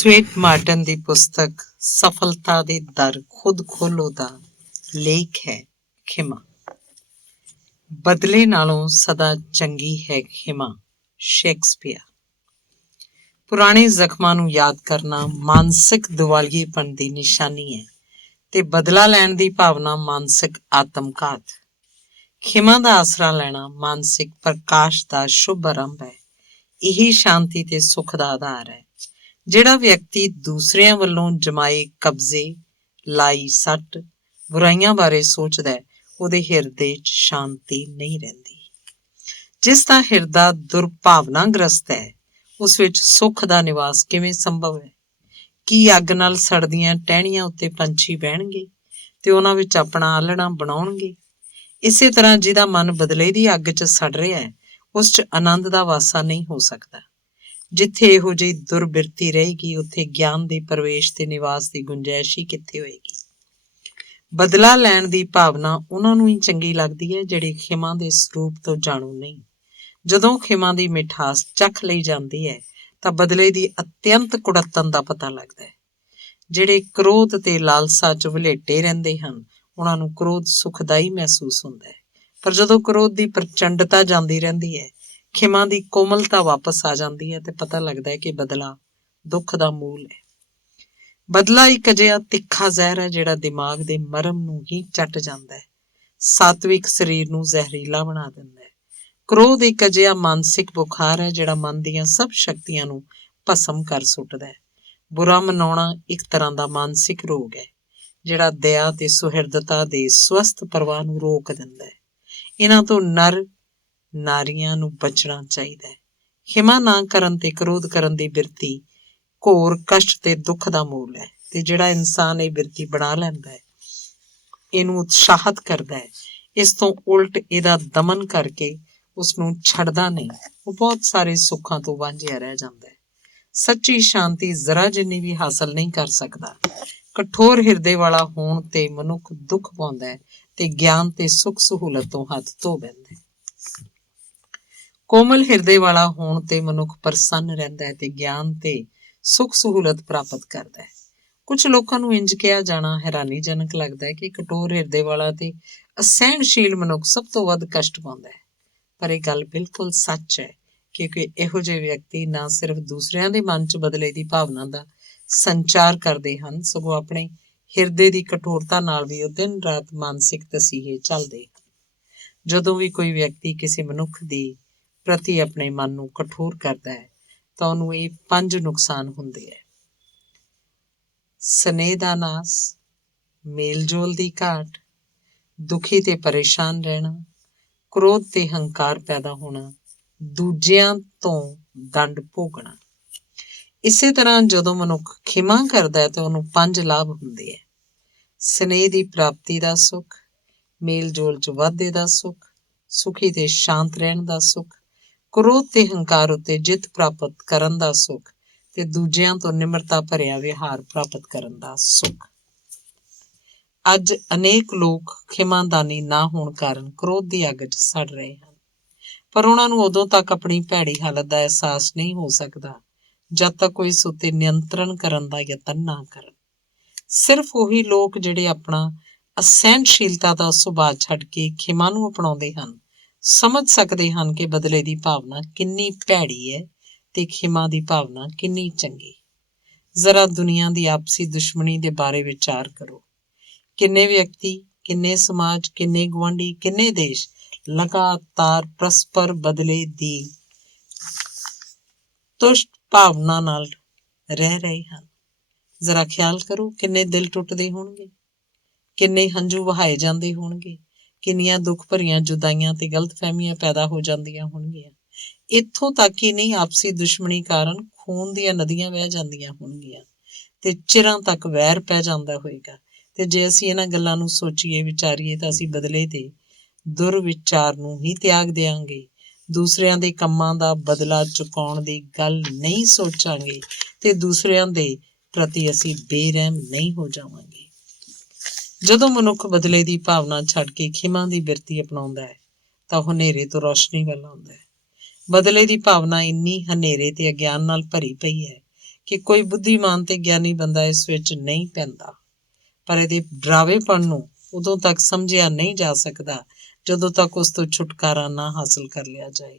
Sweat Martin ਦੀ ਪੁਸਤਕ ਸਫਲਤਾ ਦੇ ਦਰ ਖੁਦ ਖੋਲੋ ਦਾ ਲੇਖ ਹੈ ਖਿਮਾ। ਬਦਲੇ ਨਾਲੋਂ ਸਦਾ ਚੰਗੀ ਹੈ ਖਿਮਾ। ਸ਼ੇਕਸਪੀਅਰ। ਪੁਰਾਣੇ ਜ਼ਖਮਾਂ ਨੂੰ ਯਾਦ ਕਰਨਾ ਮਾਨਸਿਕ ਦਿਵਾਲੀਏਪਣ ਦੀ ਨਿਸ਼ਾਨੀ ਹੈ ਤੇ ਬਦਲਾ ਲੈਣ ਦੀ ਭਾਵਨਾ ਮਾਨਸਿਕ ਆਤਮਘਾਤ। ਖਿਮਾ ਦਾ ਆਸਰਾ ਲੈਣਾ ਮਾਨਸਿਕ ਪ੍ਰਕਾਸ਼ ਦਾ ਸ਼ੁਭ ਆਰੰਭ ਹੈ। ਇਹੀ ਸ਼ਾਂਤੀ ਤੇ ਸੁੱਖ ਦਾ ਆਧਾਰ ਹੈ। ਜਿਹੜਾ ਵਿਅਕਤੀ ਦੂਸਰਿਆਂ ਵੱਲੋਂ ਜਮਾਏ ਕਬਜ਼ੇ, ਲਾਈ ਸੱਟ, ਬੁਰਾਈਆਂ ਬਾਰੇ ਸੋਚਦਾ ਹੈ, ਉਹਦੇ ਹਿਰਦੇ 'ਚ ਸ਼ਾਂਤੀ ਨਹੀਂ ਰਹਿੰਦੀ। ਜਿਸ ਦਾ ਹਿਰਦਾ ਦੁਰਭਾਵਨਾਗ੍ਰਸਤ ਹੈ, ਉਸ ਵਿੱਚ ਸੁੱਖ ਦਾ ਨਿਵਾਸ ਕਿਵੇਂ ਸੰਭਵ ਹੈ? ਕੀ ਅੱਗ ਨਾਲ ਸੜਦੀਆਂ ਟਹਿਣੀਆਂ ਉੱਤੇ ਪੰਛੀ ਬਹਿਣਗੇ ਤੇ ਉਹਨਾਂ ਵਿੱਚ ਆਪਣਾ ਆਲ੍ਹਣਾ ਬਣਾਉਣਗੇ? ਇਸੇ ਤਰ੍ਹਾਂ ਜਿਹਦਾ ਮਨ ਬਦਲੇ ਦੀ ਅੱਗ 'ਚ ਸੜ ਰਿਹਾ ਹੈ, ਉਸ 'ਚ ਆਨੰਦ ਦਾ ਵਾਸਾ ਨਹੀਂ ਹੋ ਸਕਦਾ। ਜਿੱਥੇ ਇਹੋ ਜਿਹੀ ਦੁਰਬਿਰਤੀ ਰਹੇਗੀ, ਉੱਥੇ ਗਿਆਨ ਦੇ ਪ੍ਰਵੇਸ਼ ਤੇ ਨਿਵਾਸ ਦੀ ਗੁੰਜਾਇਸ਼ ਹੀ ਕਿੱਥੇ ਹੋਏਗੀ? ਬਦਲਾ ਲੈਣ ਦੀ ਭਾਵਨਾ ਉਹਨਾਂ ਨੂੰ ਹੀ ਚੰਗੀ ਲੱਗਦੀ ਹੈ ਜਿਹੜੇ ਖਿਮਾ ਦੇ ਸਰੂਪ ਤੋਂ ਜਾਣੂ ਨਹੀਂ। ਜਦੋਂ ਖਿਮਾ ਦੀ ਮਿਠਾਸ ਚੱਖ ਲਈ ਜਾਂਦੀ ਹੈ ਤਾਂ ਬਦਲੇ ਦੀ ਅਤਿਅੰਤ ਕੁੜੱਤਣ ਦਾ ਪਤਾ ਲੱਗਦਾ ਹੈ। ਜਿਹੜੇ ਕ੍ਰੋਧ ਤੇ ਲਾਲਸਾ 'ਚ ਵਲੇਟੇ ਰਹਿੰਦੇ ਹਨ, ਉਹਨਾਂ ਨੂੰ ਕ੍ਰੋਧ ਸੁਖਦਾਈ ਮਹਿਸੂਸ ਹੁੰਦਾ ਹੈ। ਪਰ ਜਦੋਂ ਕ੍ਰੋਧ ਦੀ ਪ੍ਰਚੰਡਤਾ ਜਾਂਦੀ ਰਹਿੰਦੀ ਹੈ, ਖਿਮਾ ਦੀ ਕੋਮਲਤਾ ਵਾਪਸ ਆ ਜਾਂਦੀ ਹੈ ਤੇ ਪਤਾ ਲੱਗਦਾ ਹੈ ਕਿ ਬਦਲਾ ਦੁੱਖ ਦਾ ਮੂਲ ਹੈ। ਬਦਲਾ ਇੱਕ ਅਜਿਹਾ ਤਿੱਖਾ ਜ਼ਹਿਰ ਹੈ ਜਿਹੜਾ ਦਿਮਾਗ ਦੇ ਮਰਮ ਨੂੰ ਹੀ ਚੱਟ ਜਾਂਦਾ ਹੈ, ਸਾਤਵਿਕ ਸਰੀਰ ਨੂੰ ਜ਼ਹਿਰੀਲਾ ਬਣਾ ਦਿੰਦਾ ਹੈ। ਕ੍ਰੋਧ ਇੱਕ ਅਜਿਹਾ ਮਾਨਸਿਕ ਬੁਖਾਰ ਹੈ ਜਿਹੜਾ ਮਨ ਦੀਆਂ ਸਭ ਸ਼ਕਤੀਆਂ ਨੂੰ ਭਸਮ ਕਰ ਸੁੱਟਦਾ ਹੈ। ਬੁਰਾ ਮਨਾਉਣਾ ਇੱਕ ਤਰ੍ਹਾਂ ਦਾ ਮਾਨਸਿਕ ਰੋਗ ਹੈ ਜਿਹੜਾ ਦਇਆ ਤੇ ਸੁਹਿਰਦਤਾ ਦੇ ਸਵਸਥ ਪ੍ਰਵਾਹ ਨੂੰ ਰੋਕ ਦਿੰਦਾ ਹੈ। ਇਹਨਾਂ ਤੋਂ ਨਰ ਨਾਰੀਆਂ ਨੂੰ ਬਚਣਾ ਚਾਹੀਦਾ ਹੈ। ਖਿਮਾ ਨਾ ਕਰਨ ਤੇ ਕ੍ਰੋਧ ਕਰਨ ਦੀ ਬਿਰਤੀ ਘੋਰ ਕਸ਼ਟ ਤੇ ਦੁੱਖ ਦਾ ਮੂਲ ਹੈ, ਤੇ ਜਿਹੜਾ ਇਨਸਾਨ ਇਹ ਬਿਰਤੀ ਬਣਾ ਲੈਂਦਾ ਹੈ, ਇਹਨੂੰ ਉਤਸ਼ਾਹਤ ਕਰਦਾ ਹੈ, ਇਸ ਤੋਂ ਉਲਟ ਇਹਦਾ ਦਮਨ ਕਰਕੇ ਉਸਨੂੰ ਛੱਡਦਾ ਨਹੀਂ, ਉਹ ਬਹੁਤ ਸਾਰੇ ਸੁੱਖਾਂ ਤੋਂ ਵਾਂਝਿਆ ਰਹਿ ਜਾਂਦਾ ਹੈ। ਸੱਚੀ ਸ਼ਾਂਤੀ ਜ਼ਰਾ ਜਿੰਨੀ ਵੀ ਹਾਸਲ ਨਹੀਂ ਕਰ ਸਕਦਾ। ਕਠੋਰ ਹਿਰਦੇ ਵਾਲਾ ਹੋਣ ਤੇ ਮਨੁੱਖ ਦੁੱਖ ਪਾਉਂਦਾ ਹੈ ਤੇ ਗਿਆਨ ਤੇ ਸੁੱਖ ਸਹੂਲਤ ਤੋਂ ਹੱਥ ਧੋ ਬਹਿੰਦਾ ਹੈ। ਕੋਮਲ ਹਿਰਦੇ ਵਾਲਾ ਹੋਣ ਤੇ ਮਨੁੱਖ ਪ੍ਰਸੰਨ ਰਹਿੰਦਾ ਹੈ ਤੇ ਗਿਆਨ ਤੇ ਸੁੱਖ ਸਹੂਲਤ ਪ੍ਰਾਪਤ ਕਰਦਾ ਹੈ। ਕੁਝ ਲੋਕਾਂ ਨੂੰ ਇੰਜ ਕਿਹਾ ਜਾਣਾ ਹੈਰਾਨੀਜਨਕ ਲੱਗਦਾ ਹੈ ਕਿ ਕਠੋਰ ਹਿਰਦੇ ਵਾਲਾ ਤੇ ਅਸਹਿਣਸ਼ੀਲ ਮਨੁੱਖ ਸਭ ਤੋਂ ਵੱਧ ਕਸ਼ਟ ਪਾਉਂਦਾ ਹੈ। ਪਰ ਇਹ ਗੱਲ ਬਿਲਕੁਲ ਸੱਚ ਹੈ, ਕਿਉਂਕਿ ਇਹੋ ਜਿਹੇ ਵਿਅਕਤੀ ਨਾ ਸਿਰਫ ਦੂਸਰਿਆਂ ਦੇ ਮਨ 'ਚ ਬਦਲੇ ਦੀ ਭਾਵਨਾ ਦਾ ਸੰਚਾਰ ਕਰਦੇ ਹਨ, ਸਗੋਂ ਆਪਣੇ ਹਿਰਦੇ ਦੀ ਕਠੋਰਤਾ ਨਾਲ ਵੀ ਉਹ ਦਿਨ ਰਾਤ ਮਾਨਸਿਕ ਤਸੀਹੇ ਝੱਲਦੇ ਹਨ। ਜਦੋਂ ਵੀ ਕੋਈ ਵਿਅਕਤੀ ਕਿਸੇ ਮਨੁੱਖ ਦੀ ਪ੍ਰਤੀ ਆਪਣੇ ਮਨ ਨੂੰ ਕਠੋਰ ਕਰਦਾ ਹੈ ਤਾਂ ਉਹਨੂੰ ਇਹ 5 ਨੁਕਸਾਨ ਹੁੰਦੇ ਹੈ: ਸਨੇਹ ਦਾ ਨਾਸ, ਮੇਲਜੋਲ ਦੀ ਘਾਟ, ਦੁਖੀ ਤੇ ਪਰੇਸ਼ਾਨ ਰਹਿਣਾ, ਕ੍ਰੋਧ ਤੇ ਹੰਕਾਰ ਪੈਦਾ ਹੋਣਾ, ਦੂਜਿਆਂ ਤੋਂ ਦੰਡ ਭੋਗਣਾ। ਇਸੇ ਤਰ੍ਹਾਂ ਜਦੋਂ ਮਨੁੱਖ ਖਿਮਾ ਕਰਦਾ ਹੈ ਤਾਂ ਉਹਨੂੰ 5 ਲਾਭ ਹੁੰਦੇ ਹੈ: ਸਨੇਹ ਦੀ ਪ੍ਰਾਪਤੀ ਦਾ ਸੁੱਖ, ਮੇਲਜੋਲ 'ਚ ਵਾਧੇ ਦਾ ਸੁੱਖ, ਸੁਖੀ ਤੇ ਸ਼ਾਂਤ ਰਹਿਣ ਦਾ ਸੁੱਖ, ਕ੍ਰੋਧ ਤੇ ਹੰਕਾਰ ਉੱਤੇ ਜਿੱਤ ਪ੍ਰਾਪਤ ਕਰਨ ਦਾ ਸੁੱਖ ਤੇ ਦੂਜਿਆਂ ਤੋਂ ਨਿਮਰਤਾ ਭਰਿਆ ਵਿਹਾਰ ਪ੍ਰਾਪਤ ਕਰਨ ਦਾ ਸੁੱਖ। ਅੱਜ ਅਨੇਕ ਲੋਕ ਖਿਮਾਦਾਨੀ ਨਾ ਹੋਣ ਕਾਰਨ ਕ੍ਰੋਧ ਦੀ ਅੱਗ 'ਚ ਸੜ ਰਹੇ ਹਨ, ਪਰ ਉਹਨਾਂ ਨੂੰ ਉਦੋਂ ਤੱਕ ਆਪਣੀ ਭੈੜੀ ਹਾਲਤ ਦਾ ਅਹਿਸਾਸ ਨਹੀਂ ਹੋ ਸਕਦਾ ਜਦ ਤੱਕ ਕੋਈ ਇਸ ਉੱਤੇ ਨਿਯੰਤਰਣ ਕਰਨ ਦਾ ਯਤਨ ਨਾ ਕਰਨ। ਸਿਰਫ ਉਹੀ ਲੋਕ ਜਿਹੜੇ ਆਪਣਾ ਅਸਹਿਣਸ਼ੀਲਤਾ ਦਾ ਸੁਭਾਅ ਛੱਡ ਕੇ ਖਿਮਾ ਨੂੰ ਅਪਣਾਉਂਦੇ ਹਨ, ਸਮਝ ਸਕਦੇ ਹਨ ਕਿ ਬਦਲੇ ਦੀ ਭਾਵਨਾ ਕਿੰਨੀ ਭੈੜੀ ਹੈ ਤੇ ਖਿਮਾ ਦੀ ਭਾਵਨਾ ਕਿੰਨੀ ਚੰਗੀ। ਜ਼ਰਾ ਦੁਨੀਆ ਦੀ ਆਪਸੀ ਦੁਸ਼ਮਣੀ ਦੇ ਬਾਰੇ ਵਿਚਾਰ ਕਰੋ। ਕਿੰਨੇ ਵਿਅਕਤੀ, ਕਿੰਨੇ ਸਮਾਜ, ਕਿੰਨੇ ਗੁਆਂਢੀ, ਕਿੰਨੇ ਦੇਸ਼ ਲਗਾਤਾਰ ਪਰਸਪਰ ਬਦਲੇ ਦੀ ਤੁਸ਼ਟ ਭਾਵਨਾ ਨਾਲ ਰਹਿ ਰਹੇ ਹਨ। ਜ਼ਰਾ ਖਿਆਲ ਕਰੋ, ਕਿੰਨੇ ਦਿਲ ਟੁੱਟਦੇ ਹੋਣਗੇ, ਕਿੰਨੇ ਹੰਝੂ ਵਹਾਏ ਜਾਂਦੇ ਹੋਣਗੇ, ਕਿੰਨੀਆਂ ਦੁੱਖ ਭਰੀਆਂ ਜੁਦਾਈਆਂ ਤੇ ਗਲਤਫਹਿਮੀਆਂ ਪੈਦਾ ਹੋ ਜਾਂਦੀਆਂ ਹੋਣਗੀਆਂ। ਇੱਥੋਂ ਤੱਕ ਹੀ ਨਹੀਂ, ਆਪਸੀ ਦੁਸ਼ਮਣੀ ਕਾਰਨ ਖੂਨ ਦੀਆਂ ਨਦੀਆਂ ਵਹਿ ਜਾਂਦੀਆਂ ਹੋਣਗੀਆਂ ਤੇ ਚਿਰਾਂ ਤੱਕ ਵੈਰ ਪੈ ਜਾਂਦਾ ਹੋਏਗਾ। ਤੇ ਜੇ ਅਸੀਂ ਇਹਨਾਂ ਗੱਲਾਂ ਨੂੰ ਸੋਚੀਏ, ਵਿਚਾਰੀਏ ਤਾਂ ਅਸੀਂ ਬਦਲੇ ਦੇ ਦੁਰਵਿਚਾਰ ਨੂੰ ਹੀ ਤਿਆਗ ਦਿਆਂਗੇ, ਦੂਸਰਿਆਂ ਦੇ ਕੰਮਾਂ ਦਾ ਬਦਲਾ ਚੁਕਾਉਣ ਦੀ ਗੱਲ ਨਹੀਂ ਸੋਚਾਂਗੇ ਤੇ ਦੂਸਰਿਆਂ ਦੇ ਪ੍ਰਤੀ ਅਸੀਂ ਬੇਰਹਿਮ ਨਹੀਂ ਹੋ ਜਾਵਾਂਗੇ। ਜਦੋਂ ਮਨੁੱਖ ਬਦਲੇ ਦੀ ਭਾਵਨਾ ਛੱਡ ਕੇ ਖਿਮਾ ਦੀ ਬਿਰਤੀ ਅਪਣਾਉਂਦਾ ਹੈ ਤਾਂ ਉਹ ਹਨੇਰੇ ਤੋਂ ਰੌਸ਼ਨੀ ਵੱਲ ਆਉਂਦਾ ਹੈ। ਬਦਲੇ ਦੀ ਭਾਵਨਾ ਇੰਨੀ ਹਨੇਰੇ ਤੇ ਅਗਿਆਨ ਨਾਲ ਭਰੀ ਪਈ ਹੈ ਕਿ ਕੋਈ ਬੁੱਧੀਮਾਨ ਤੇ ਗਿਆਨੀ ਬੰਦਾ ਇਸ ਵਿੱਚ ਨਹੀਂ ਪੈਂਦਾ, ਪਰ ਇਹਦੇ ਡਰਾਵੇਪਣ ਨੂੰ ਉਦੋਂ ਤੱਕ ਸਮਝਿਆ ਨਹੀਂ ਜਾ ਸਕਦਾ ਜਦੋਂ ਤੱਕ ਉਸ ਤੋਂ ਛੁਟਕਾਰਾ ਨਾ ਹਾਸਲ ਕਰ ਲਿਆ ਜਾਏ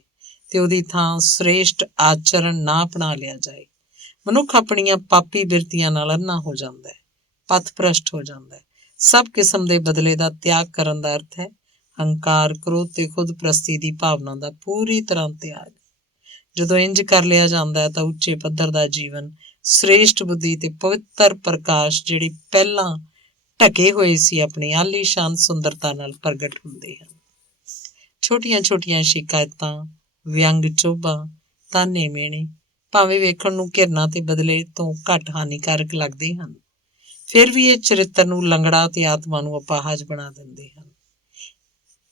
ਤੇ ਉਹਦੀ ਥਾਂ ਸ੍ਰੇਸ਼ਟ ਆਚਰਣ ਨਾ ਅਪਣਾ ਲਿਆ ਜਾਏ। ਮਨੁੱਖ ਆਪਣੀਆਂ ਪਾਪੀ ਬਿਰਤੀਆਂ ਨਾਲ ਅੰਨਾ ਹੋ ਜਾਂਦਾ ਹੈ, ਪਥਭ੍ਰਸ਼ਟ ਹੋ ਜਾਂਦਾ ਹੈ। ਸਭ ਕਿਸਮ ਦੇ ਬਦਲੇ ਦਾ ਤਿਆਗ ਕਰਨ ਦਾ ਅਰਥ ਹੈ ਹੰਕਾਰ, ਕ੍ਰੋਧ ਤੇ ਖੁਦ ਪ੍ਰਸਤੀ ਦੀ ਭਾਵਨਾ ਦਾ ਪੂਰੀ ਤਰ੍ਹਾਂ ਤਿਆਗ। ਜਦੋਂ ਇੰਜ ਕਰ ਲਿਆ ਜਾਂਦਾ ਹੈ ਤਾਂ ਉੱਚੇ ਪੱਧਰ ਦਾ ਜੀਵਨ, ਸ੍ਰੇਸ਼ਟ ਬੁੱਧੀ ਤੇ ਪਵਿੱਤਰ ਪ੍ਰਕਾਸ਼ ਜਿਹੜੇ ਪਹਿਲਾਂ ਢਕੇ ਹੋਏ ਸੀ ਆਪਣੀ ਆਲੀਸ਼ਾਨ ਸੁੰਦਰਤਾ ਨਾਲ ਪ੍ਰਗਟ ਹੁੰਦੇ ਹਨ। ਛੋਟੀਆਂ-ਛੋਟੀਆਂ ਸ਼ਿਕਾਇਤਾਂ, ਵਿਅੰਗ, ਚੋਭਾਂ, ਤਾਨੇ ਮਿਹਣੇ ਭਾਵੇਂ ਵੇਖਣ ਨੂੰ ਘਿਰਨਾ ਤੇ ਬਦਲੇ ਤੋਂ ਘੱਟ ਹਾਨੀਕਾਰਕ ਲੱਗਦੇ ਹਨ, ਫਿਰ ਵੀ ਇਹ ਚਰਿੱਤਰ ਨੂੰ ਲੰਗੜਾ ਤੇ ਆਤਮਾ ਨੂੰ ਅਪਾਹਜ ਬਣਾ ਦਿੰਦੇ ਹਨ।